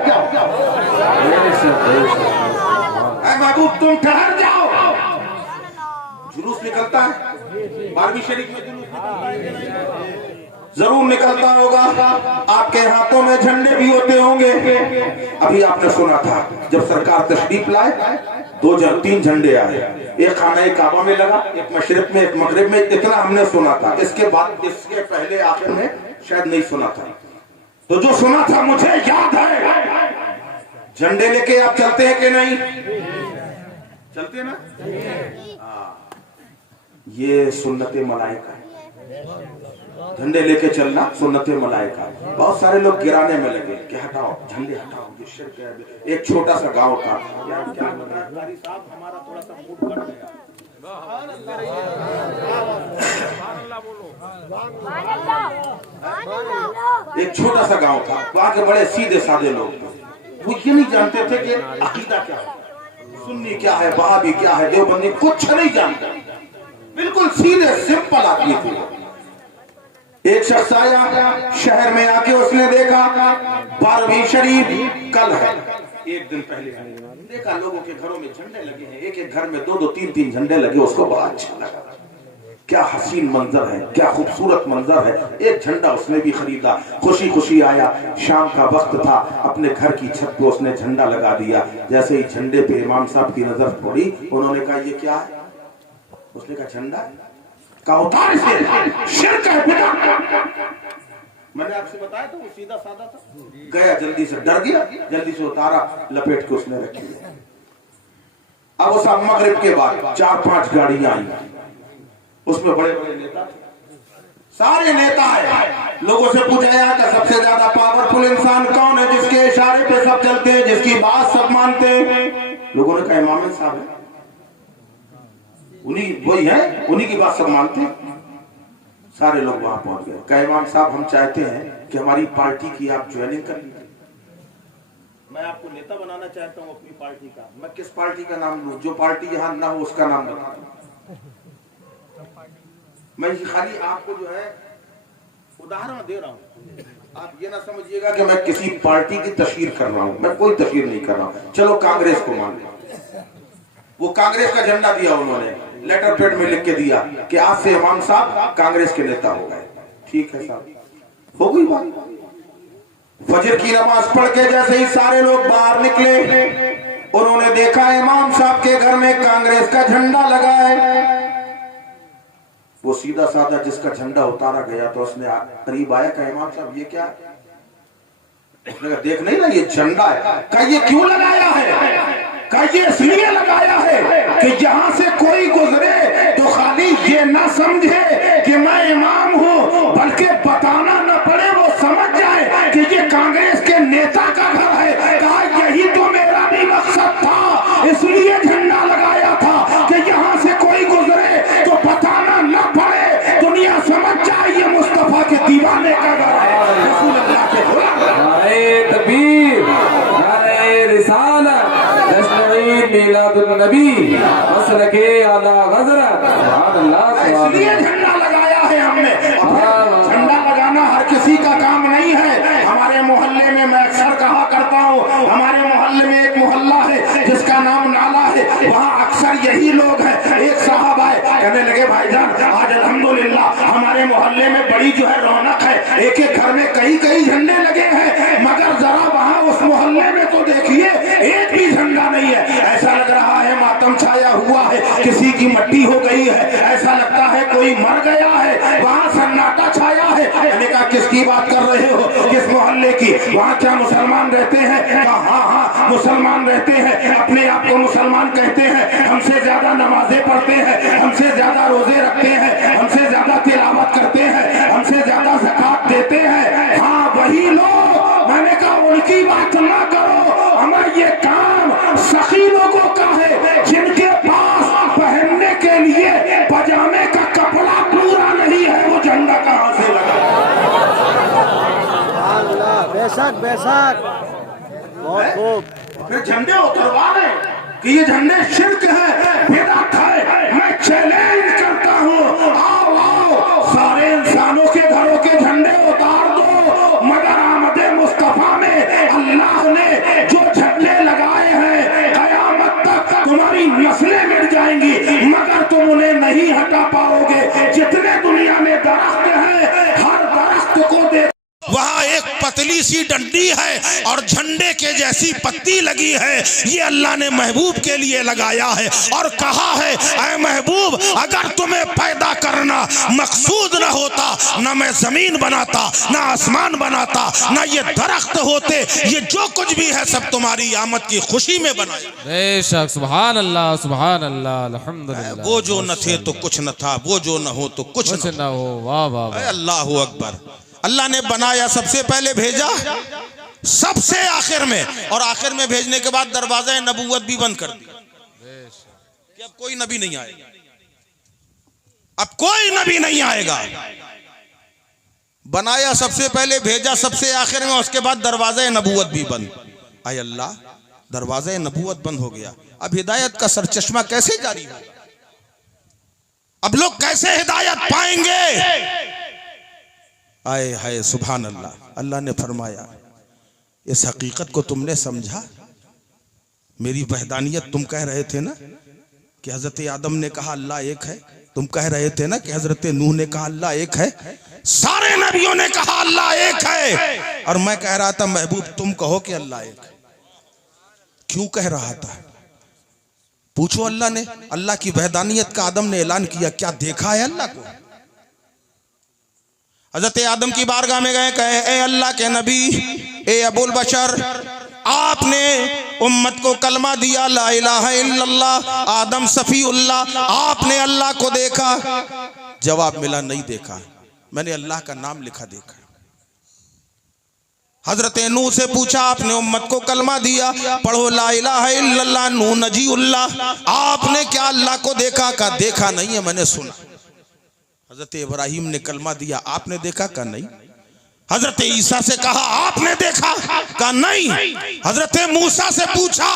महबूब तुम ठहर जाओ। जुलूस निकलता है 12वीं शरीफ में, जुलूस जरूर निकलता होगा। आपके हाथों में झंडे भी होते होंगे। अभी आपने सुना था जब सरकार तशरीफ लाए 3 झंडे आए, एक खाना काबा में लगा, एक मशरिक में, एक मगरिब में, इतना हमने सुना था। इसके बाद इसके पहले आखिर में शायद नहीं सुना था। तो जो सुना था मुझे याद है। झंडे लेके आप चलते हैं कि नहीं? चलते हैं ना? ये सुन्नते मलाइका है, झंडे लेके चलना सुन्नते मलाइका। बहुत सारे लोग गिराने में लगे कि हटाओ झंडे हटाओ, ये शिर्क है। एक छोटा सा गांव था, क्या साहब हमारा थोड़ा सा मूड बन गया। एक छोटा सा गांव था, वहां के बड़े सीधे साधे लोग थे। वो ये नहीं जानते थे कि अकीदा क्या है, सुन्नी क्या है, वहाबी क्या है, देवबंदी, कुछ नहीं जानते। बिल्कुल सीधे सिंपल आदमी थे। एक शख्स आया शहर में आके, उसने देखा 12वीं शरीफ कल है। एक दिन पहले देखा लोगों के घरों में झंडे लगे हैं, एक एक घर में 2-2, 3-3 झंडे लगे। उसको बड़ा अच्छा लगा, क्या हसीन मंजर है, क्या खूबसूरत मंजर है। एक झंडा उसने भी खरीदा, खुशी खुशी आया। शाम का वक्त था, अपने घर की छत पे उसने झंडा लगा दिया। जैसे ही झंडे पे इमाम साहब की नजर पड़ी, उन्होंने कहा ये क्या है? उसने कहा झंडा का उतार से शिर्क है बेटा। मैंने आपसे बताया था वो सीधा साधा था। गया जल्दी से, डर गया, जल्दी से उतारा, लपेट के उसने रख लिया। अब उस मगरिब के बाद 4-5 गाड़ियां आई, उसमें बड़े बड़े नेता थे, सारे नेता है। लोगों से पूछा गया कि सबसे ज्यादा पावरफुल इंसान कौन है, जिसके इशारे पे सब चलते हैं, जिसकी बात सब मानते हैं? लोगों ने कहा इमाम साहब है, उन्हीं वही है, उन्हीं की बात सब मानते हैं। सारे लोग वहां पहुंच गए। कहा इमाम साहब हम चाहते हैं कि हमारी पार्टी की आप ज्वाइनिंग कर लीजिए। मैं आपको नेता बनाना चाहता हूं अपनी पार्टी का। मैं किस पार्टी का नाम लूं? जो पार्टी यहां ना हो उसका नाम बता दूं। मैं खाली आपको जो है उदाहरण दे रहा हूं, आप ये ना समझिएगा कि मैं किसी पार्टी की तशहीर कर रहा हूं। मैं कोई तशहीर नहीं कर रहा हूं। चलो कांग्रेस को मान लो, वो कांग्रेस का झंडा दिया, उन्होंने लेटर पैड में लिख के दिया कि आज से इमाम साहब कांग्रेस के नेता हो गए। ठीक है साहब, हो गई बात। फजर की नमाज पढ़ के जैसे ही सारे लोग बाहर निकले, उन्होंने देखा इमाम साहब के घर में कांग्रेस का झंडा लगा है। वो सीधा साधा जिसका झंडा उतारा गया, तो उसने करीब आया, कहा इमाम साहब ये क्या है? उसने कहा देख नहीं ना ये झंडा है। कहा ये क्यों लगाया है? कहा ये इसलिए लगाया है कि यहां से कोई गुजरे तो खाली ये ना समझे कि मैं इमाम हूं, बल्कि बताना न पड़े, वो समझ जाए कि ये कांग्रेस के नेता का घर है। कहा यही तो मेरा भी मकसद था, इसलिए झंडा लगाया था कि यहां से कोई गुजरे तो बताना न पड़े, दुनिया समझ जाए ये मुस्तफा के दीवाने का घर है, रसूल अल्लाह के गुलाम। नारे तकबीर, नारे रिसालत, जश्न ईद मिलादुन नबी, मसलके आला हज़रत, सुभान अल्लाह। इसलिए झंडा लगाया है हमने। झंडा लगाना हर किसी का काम नहीं है। हमारे मोहल्ले में मैं अक्सर कहा करता हूँ, हमारे मोहल्ले में एक मोहल्ला है जिसका नाम नाला है, वहाँ अक्सर यही लोग हैं। एक साहब आए, कहने लगे भाईजान आज अल्हम्दुलिल्लाह हमारे मोहल्ले में बड़ी जो है रौनक है, एक एक घर में कई कई झंडे लगे हैं, मगर जरा वहाँ उस मोहल्ले में तो देखिए एक भी झंडा नहीं है। ऐसा लग रहा है मातम छाया हुआ है, किसी की मट्टी हो गई है, ऐसा लगता है कोई कोई मर गया है, वहाँ सन्नाटा छाया है। मैंने कहा किसकी बात कर रहे हो, किस मोहल्ले की, वहाँ क्या मुसलमान रहते हैं? कहा हाँ मुसलमान रहते हैं, अपने आप को मुसलमान कहते हैं, हमसे ज्यादा नमाजें पढ़ते हैं, हमसे ज्यादा रोजे रखते हैं, हमसे ज्यादा तिलावत करते हैं, हमसे ज्यादा ज़कात देते हैं। हाँ वही लोग। मैंने कहा उनकी बात ना करो, हमें ये काम सखी लोगों का है जिनके पास पहनने के लिए पजामे का कपड़ा पूरा नहीं है, वो झंडा कहाँ से लगा? बेशक बेशक, बहुत खूब। फिर झंडे उतरवा रहे कि ये झंडे शिर्क है, बिदअत है। मैं चैलेंज करता हूँ, आओ आओ सारे इंसानों के घरों के झंडे उतार दो, मगर आमदे मुस्तफा में अल्लाह ने जो झंडे लगाए हैं कयामत तक तुम्हारी नस्लें मिट जाएंगी, मगर तुम उन्हें नहीं हटा पाओगे। जितने दुनिया में दरख्त हैं, हर दरख्त को दे वहाँ एक पतली सी डंडी है और झंडे के जैसी पत्ती लगी है। ये अल्लाह ने महबूब के लिए लगाया है और कहा है, ऐ महबूब अगर तुम्हें पैदा करना मकसूद न होता, न मैं जमीन बनाता, न आसमान बनाता, न ये दरख्त होते, ये जो कुछ भी है सब तुम्हारी आमद की खुशी में बनाया। बेशक, सुभान अल्लाह सुभान अल्लाह, अल्हम्दुलिल्लाह। वो जो न थे तो कुछ न था, वो जो न हो तो कुछ न हो। वाह वाह वाह, अल्लाहु अकबर। अल्लाह ने बनाया, सबसे पहले भेजा, सबसे आखिर में, और आखिर में भेजने के बाद दरवाजा नबूवत भी बंद कर दिया कि अब कोई नबी नहीं आएगा, अब कोई नबी नहीं आएगा। बनाया सबसे पहले, भेजा सबसे आखिर में, उसके बाद दरवाजा नबूवत भी बंद। आय अल्लाह, दरवाजा नबूवत बंद हो गया, अब हिदायत का सरचश्मा कैसे जारी होगा? अब लोग कैसे हिदायत पाएंगे? आए हाय सुभान अल्लाह। अल्लाह ने फरमाया, इस हकीकत को तुमने समझा? मेरी वहदानियत तुम कह रहे थे ना कि हजरत आदम ने कहा अल्लाह एक है, तुम कह रहे थे ना कि हजरत नूह ने कहा अल्लाह एक है, सारे नबियों ने कहा अल्लाह एक है, और मैं कह रहा था महबूब तुम कहो कि अल्लाह एक है। क्यों कह रहा था? पूछो अल्लाह ने, अल्लाह की वहदानियत का आदम ने ऐलान किया, क्या देखा है अल्लाह को? हजरत आदम की बारगाह में गए, कहे ए अल्लाह के नबी, ए अबुल बशर, आपने उम्मत को कलमा दिया ला इलाहा इल्लल्लाह, आदम सफीउल्लाह, आपने अल्लाह को देखा? जवाब मिला नहीं देखा, मैंने अल्लाह का नाम लिखा देखा। हजरत नूह से पूछा, आपने उम्मत को कलमा दिया, पढ़ो ला इलाहा इल्लल्लाह नूह नजीउल्लाह, आपने क्या अल्लाह को देखा? का देखा नहीं है, मैंने सुना। हजरत इब्राहिम ने कलमा दिया, आपने देखा? का नहीं। हजरत ईसा से कहा, आपने देखा? का नहीं। हजरत मूसा से पूछा,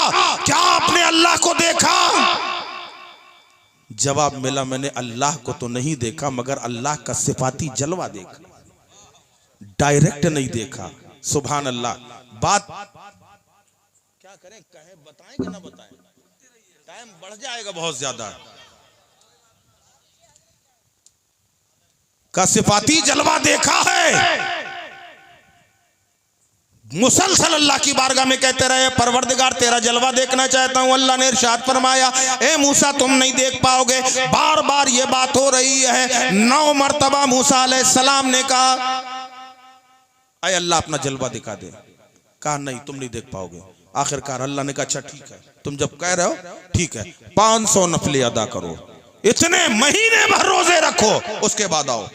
क्या आपने अल्लाह को देखा? जवाब मिला, मैंने अल्लाह को तो नहीं देखा, मगर अल्लाह का सिफाती जलवा देखा, डायरेक्ट नहीं देखा। सुभान अल्लाह। बात क्या करें, कहें, बताएं कि ना बताएं? टाइम बढ़ जाएगा बहुत ज्यादा। का सिफाती जलवा देखा है। मुसलसल अल्लाह की बारगाह में कहते रहे, परवरदिगार तेरा जलवा देखना चाहता हूं। अल्लाह ने इरशाद फरमाया, ए मूसा तुम नहीं देख पाओगे। बार बार ये बात हो रही है, 9 मरतबा मूसा अलैहिस्सलाम ने कहा, अय अल्लाह अपना जलवा दिखा दे। कहा नहीं, तुम नहीं देख पाओगे। आखिरकार अल्लाह ने कहा, अच्छा ठीक है, तुम जब कह रहे हो ठीक है, 500 नफले अदा करो, इतने महीने भर रोजे रखो, उसके बाद आओ।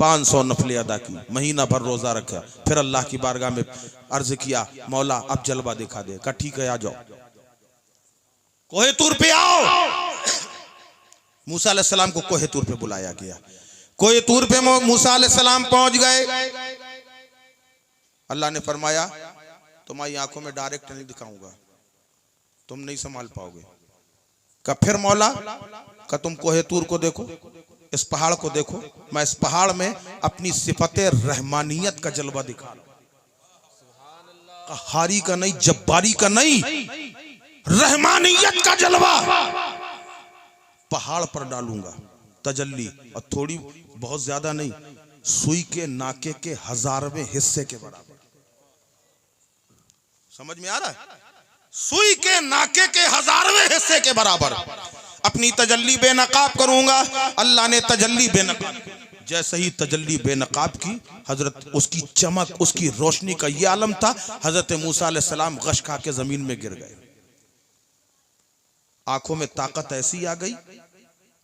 500 नफले अदा की, महीना भर रोजा रखा, फिर अल्लाह की बारगाह में अर्ज किया, मौला अब जलवा दिखा दे। कहा ठीक है, आ जाओ, कोहे तूर पे आओ। मूसा अलैहिस्सलाम को कोहे तूर पे बुलाया गया। कोहे तूर पे मूसा अलैहिस्सलाम पहुंच गए। अल्लाह ने फरमाया, तुम्हारी आंखों में डायरेक्ट नहीं दिखाऊंगा, तुम नहीं संभाल पाओगे। का फिर मौला का तुम कोहे तूर को देखो, इस पहाड़ को देखो, मैं इस पहाड़ में अपनी सिफते रहमानियत का जलवा दिखा रहा हूं। कहारी का नहीं, जब्बारी का नहीं, रहमानियत का जलवा पहाड़ पर डालूंगा, तजल्ली, और थोड़ी बहुत ज्यादा नहीं, सुई के नाके के 1000वें हिस्से के बराबर। समझ में आ रहा है? सुई के नाके के 1000वें हिस्से के बराबर। अब अपनी तजल्ली बेनकाब करूंगा। अल्लाह ने तजल्ली बेनकाब, जैसे ही तजल्ली बेनकाब की, हजरत उसकी चमक, उसकी रोशनी का ये आलम था, हजरत मूसा अलैहिस्सलाम गश खा के जमीन में गिर गए। आंखों में ताकत ऐसी आ गई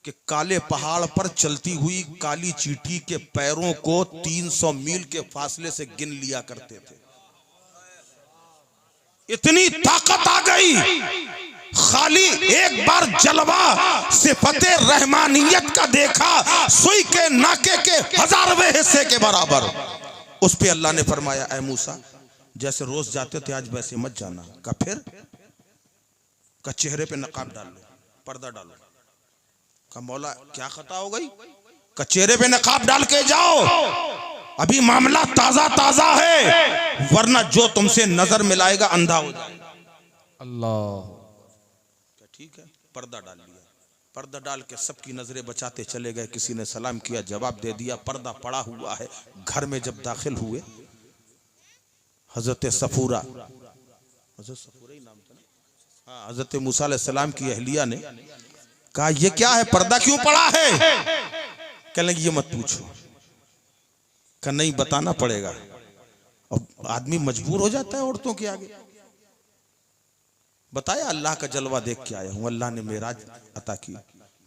कि काले पहाड़ पर चलती हुई काली चींटी के पैरों को 300 मील के फासले से गिन लिया करते थे। इतनी ताकत आ गई, खाली एक बार जलवा सिफते रहमानियत का देखा, सुई के नाके के 1000वें हिस्से के बराबर। उस पे अल्लाह ने फरमाया, ऐ मूसा जैसे रोज जाते थे आज वैसे मत जाना। का फिर का चेहरे पे नकाब डाल लो, पर्दा डालो। का मौला क्या खता हो गई? का चेहरे पे नकाब डाल के जाओ, अभी मामला ताजा ताजा है, वरना जो तुमसे नजर मिलाएगा अंधा हो जाएगा। अल्लाह, ठीक है, पर्दा डाल लिया। पर्दा डाल के सबकी नजरें बचाते चले गए। किसी ने सलाम किया, जवाब दे दिया, पर्दा पड़ा हुआ है। घर में जब दाखिल हुए, हजरत सफूरा, हजरत सफूरा ही नाम था ना, हाँ, हजरत मूसा अलैहिस्सलाम की अहलिया ने कहा, ये क्या है, पर्दा क्यों पड़ा है? कहने लगी, ये मत पूछो। कहा नहीं, बताना पड़ेगा। और आदमी मजबूर हो जाता है औरतों के आगे। बताया, अल्लाह का जलवा देख के आया हूं, अल्लाह ने मेराज अता की।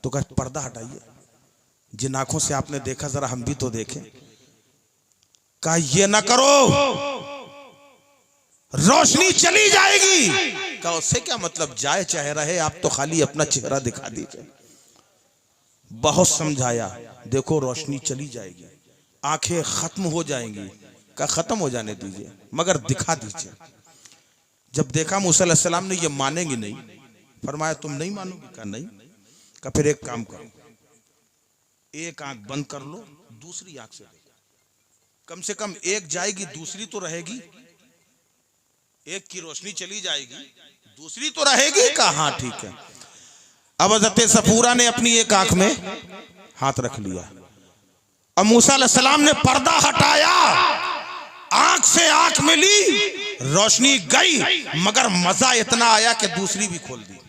तो कहा पर्दा हटाइए, जिन आंखों से आपने देखा जरा हम भी तो देखें। कहा ये ना करो, रोशनी चली जाएगी। कहा उससे क्या मतलब, जाए चाहे रहे, आप तो खाली अपना चेहरा दिखा दीजिए। बहुत समझाया, देखो रोशनी चली जाएगी, आंखें खत्म हो जाएंगी। का खत्म हो जाने दीजिए, मगर दिखा दीजिए। जब देखा मूसा अलैहिस्सलाम ने ये मानेंगे नहीं, फरमाया तुम नहीं मानोगे? का नहीं। का फिर एक काम करो, एक आंख बंद कर लो, दूसरी आंख से देखो, कम से कम एक जाएगी, दूसरी तो रहेगी। एक की रोशनी चली जाएगी, दूसरी तो रहेगी। का हाँ ठीक है। अब हज़रत सफूरा ने अपनी एक आंख में हाथ रख लिया। अब मूसा अलैहिस्सलाम ने पर्दा हटाया, आंख से आंख मिली, रोशनी गई, मगर मजा इतना आया कि दूसरी भी खोल दी।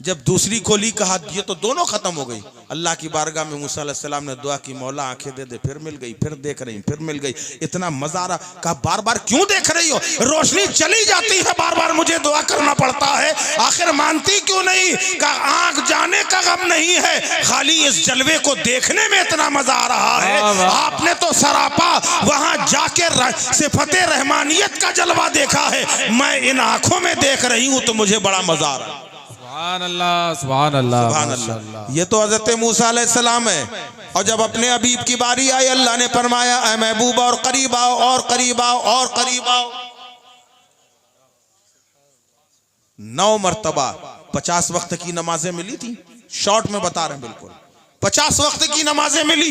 जब दूसरी खोली, कहा ये तो दोनों खत्म हो गई। अल्लाह की बारगाह में मूसा अलैहिस्सलाम ने दुआ की, मौला आंखें दे दे। फिर मिल गई, फिर देख रही, फिर मिल गई। इतना मजा आ रहा। कहा बार बार क्यों देख रही हो, रोशनी चली जाती है, बार बार मुझे दुआ करना पड़ता है, आखिर मानती क्यों नहीं? कहा आंख जाने का गम नहीं है, खाली इस जलवे को देखने में इतना मजा आ रहा है। आपने तो सरापा वहां जाके सिफते रहमानियत का जलवा देखा है, मैं इन आंखों में देख रही हूं तो मुझे बड़ा मजा आ रहा है। सुभान अल्लाह, सुभान अल्लाह, सुभान अल्लाह। ये तो हजरत मूसा अलैहिस्सलाम है। और जब अपने हबीब की बारी आई, अल्लाह ने फरमाया, ऐ महबूब और करीब आओ, और करीब आओ, और करीब आओ। 9 मरतबा 50 वक्त की नमाजें मिली थी। शॉर्ट में बता रहे हैं, बिल्कुल 50 वक्त की नमाजें मिली।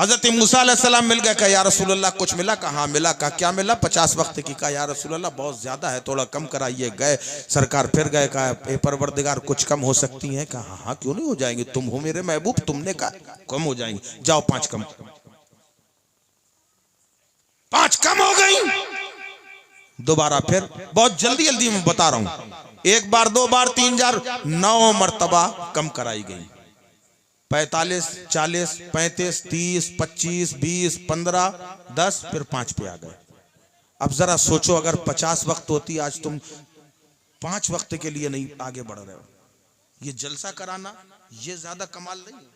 हजरत मूसा अलैहिस्सलाम मिल गए। कहा या रसूलल्लाह कुछ मिला? कहा मिला। कहा क्या मिला? 50 वक्त की। कहा या रसूलल्लाह बहुत ज्यादा है, थोड़ा कम कराइए। गए सरकार, फिर गए। कहा ए परवरदिगार कुछ कम हो सकती है? कहा हाँ क्यों नहीं हो जाएंगे, तुम हो मेरे महबूब, तुमने कहा कम हो जाएंगी, जाओ 5 कम। 5 कम हो गई। दोबारा फिर, बहुत जल्दी जल्दी मैं बता रहा हूं, 1 बार 2 बार 3 बार, 9 मरतबा कम कराई गई। 45, 40, 35, 30, 25, 20, 15, 10, फिर 5 पे आ गए। अब जरा सोचो, अगर 50 वक्त होती, आज तुम 5 वक्त के लिए नहीं आगे बढ़ रहे हो। ये जलसा कराना ये ज्यादा कमाल नहीं है।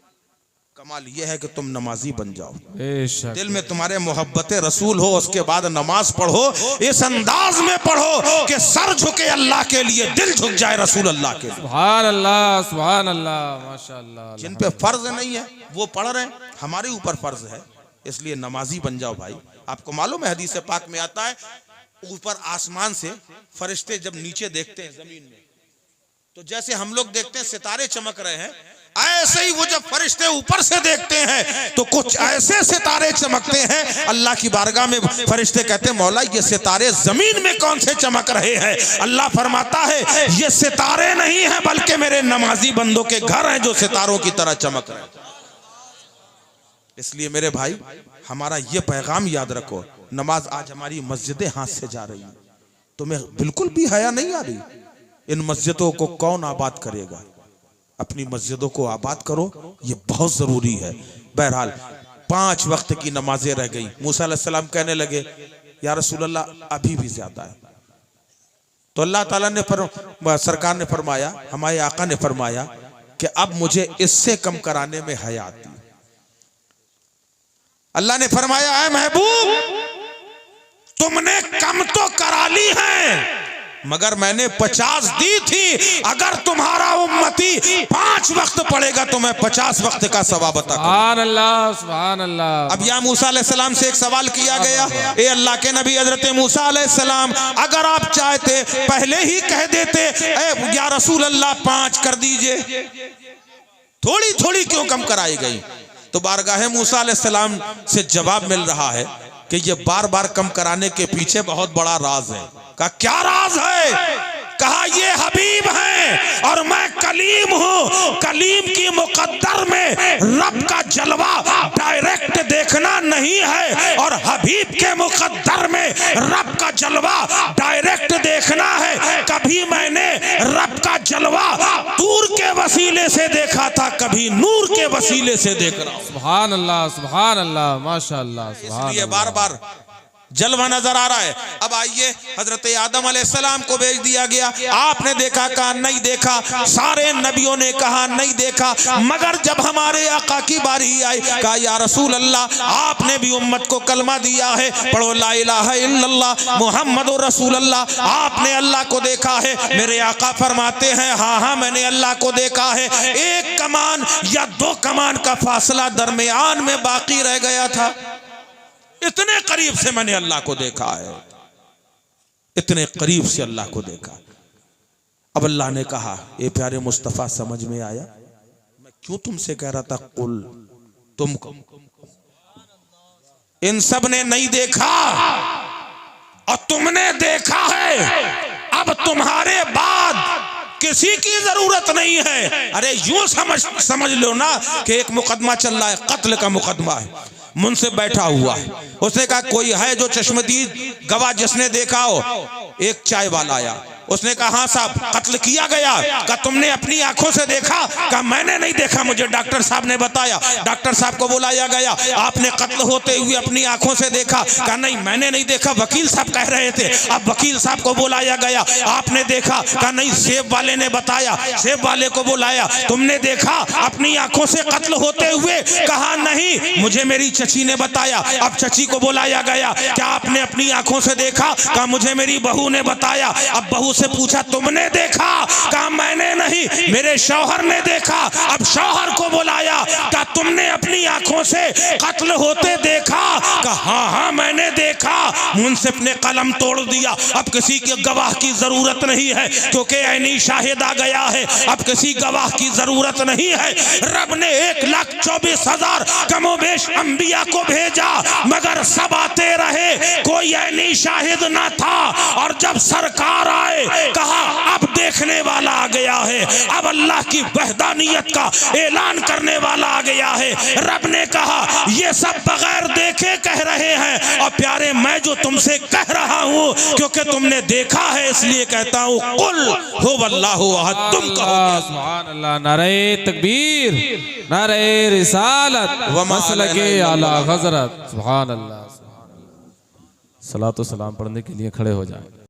कमाल ये है कि तुम नमाजी बन जाओ, दिल में तुम्हारे मोहब्बत रसूल हो, उसके बाद नमाज पढ़ो, इस अंदाज में पढ़ो कि सर झुके अल्लाह के लिए, दिल झुक जाए रसूल अल्लाह के लिए। सुभान अल्लाह, सुभान अल्लाह, माशाअल्लाह। जिन पे फर्ज नहीं है वो पढ़ रहे हैं, हमारे ऊपर फर्ज है, इसलिए नमाजी बन जाओ भाई। आपको मालूम है हदीस पाक में आता है, ऊपर आसमान से फरिश्ते जब नीचे देखते हैं जमीन में, तो जैसे हम लोग देखते हैं सितारे चमक रहे हैं, ऐसे ही वो जब फरिश्ते ऊपर से देखते हैं तो कुछ ऐसे सितारे चमकते हैं। अल्लाह की बारगाह में फरिश्ते कहते हैं, मौला ये सितारे जमीन में कौन से चमक रहे हैं? अल्लाह फरमाता है, ये सितारे नहीं हैं, बल्कि मेरे नमाजी बंदों के घर हैं जो सितारों की तरह चमक रहे हैं। इसलिए मेरे भाई, हमारा ये पैगाम याद रखो। नमाज आज हमारी मस्जिदें हाथ से जा रही है, तुम्हें बिल्कुल भी हया नहीं आ रही। इन मस्जिदों को कौन आबाद करेगा? अपनी मस्जिदों को आबाद करो, ये बहुत जरूरी है। बहरहाल 5 वक्त की नमाजें रह गई। मूसा अलैहिस्सलाम कहने लगे या रसूल अल्लाह अभी भी ज्यादा है। तो अल्लाह ताला ने सरकार ने फरमाया, हमारे आका ने फरमाया कि अब मुझे इससे कम कराने में हया आती है। अल्लाह ने फरमाया, ऐ महबूब तुमने कम तो करा ली है, मगर मैंने 50 दी थी। अगर तुम्हारा उम्मती 5 वक्त पढ़ेगा तो मैं 50 वक्त का सवाब अता करूंगा। सुभान अल्लाह, सुभान अल्लाह। अब या मूसा अलैहिस्सलाम से एक सवाल किया गया, ए अल्लाह के नबी हजरत मूसा अलैहिस्सलाम, अगर आप चाहते पहले ही कह देते ए या रसूल अल्लाह 5 कर दीजिए, थोड़ी थोड़ी क्यों कम कराई गई? तो बारगाह मूसा अलैहिस्सलाम से जवाब मिल रहा है कि ये बार बार कम कराने के पीछे बहुत बड़ा राज है। कहा क्या राज है? कहा ये हबीब हैं और मैं कलीम हूं। कलीम की मुकद्दर में रब का जलवा डायरेक्ट देखना नहीं है, और हबीब के मुकद्दर में रब का जलवा डायरेक्ट देखना है। कभी मैंने रब का जलवा दूर के वसीले से देखा था, कभी नूर के वसीले से देख रहा हूं। सुभान अल्लाह, सुभान अल्लाह, माशाअल्लाह, सुभान इसलिए अल्लाह। बार बार जलवा नजर आ रहा है। अब आइए, हजरत आदम अलैहिस्सलाम को भेज दिया गया। आपने देखा, कहा नहीं देखा। सारे नबियों ने कहा नहीं देखा, मगर जब हमारे आका की बारी आई, कहा या रसूल अल्लाह आपने भी उम्मत को कलमा दिया है, पढ़ो ला इलाहा इल्लल्लाह मुहम्मदुर रसूलुल्लाह। आपने अल्लाह को देखा है? मेरे आका फरमाते हैं हाँ हाँ मैंने अल्लाह को देखा है। 1 कमान या 2 कमान का फासला दरमियान में बाकी रह गया था। इतने करीब से मैंने अल्लाह को देखा है, इतने करीब से अल्लाह को देखा। अब अल्लाह ने कहा, ये प्यारे मुस्तफा समझ में आया मैं क्यों तुमसे कह रहा था कुल तुमको? इन सब ने नहीं देखा और तुमने देखा है। अब तुम्हारे बाद किसी की जरूरत नहीं है। अरे यूं समझ लो ना कि एक मुकदमा चल रहा है, कत्ल का मुकदमा है। मुंसिफ बैठा हुआ है, उसने कहा कोई है जो चश्मदीद गवाह जिसने देखा हो? एक चाय वाला आया, उसने कहा हाँ साहब कत्ल किया गया। कहा तुमने अपनी आंखों से देखा? कहा मैंने नहीं देखा, मुझे डॉक्टर साहब ने बताया। डॉक्टर साहब को बुलाया गया, आपने कत्ल होते हुए अपनी आंखों से देखा? कहा नहीं मैंने नहीं देखा, वकील साहब कह रहे थे। अब वकील साहब को बुलाया गया, आपने देखा? कहा नहीं सेब वाले ने बताया। सेब वाले को बुलाया, तुमने देखा अपनी आंखों से कत्ल होते हुए? कहा नहीं मुझे मेरी चची ने बताया। अब चची को बुलाया गया, क्या आपने अपनी आंखों से देखा? कहा मुझे मेरी बहू ने बताया। अब बहू से पूछा तुमने देखा? कहा मैंने नहीं, मेरे शौहर ने देखा। अब शौहर को बुलाया, कहा तुमने अपनी आंखों से कत्ल होते देखा? कहा हाँ हाँ मैंने देखा। मुंसिफ ने कलम तोड़ दिया। अब किसी के गवाह की जरूरत नहीं है क्योंकि ऐनी शाहिद आ गया है। अब किसी गवाह की जरूरत नहीं है। रब ने 1,24,000 कमोबेश अंबिया को भेजा, मगर सब आते रहे, कोई ऐनी शाहिद ना था। और जब सरकार आए, कहा अब देखने वाला आ गया है, अब अल्लाह की वहदानियत का ऐलान करने वाला आ गया है। रब ने कहा ये सब बगैर देखे कह रहे हैं, और प्यारे मैं जो तुमसे कह रहा हूं क्योंकि तुमने देखा है इसलिए कहता हूं कुल हुवल्लाहु अहद। तुम कहो सुभान अल्लाह, नारे तकबीर, नारे रिसालत व मसलके आला हजरत। सुभान अल्लाह, सलातो सलाम पढ़ने के लिए खड़े हो जाए।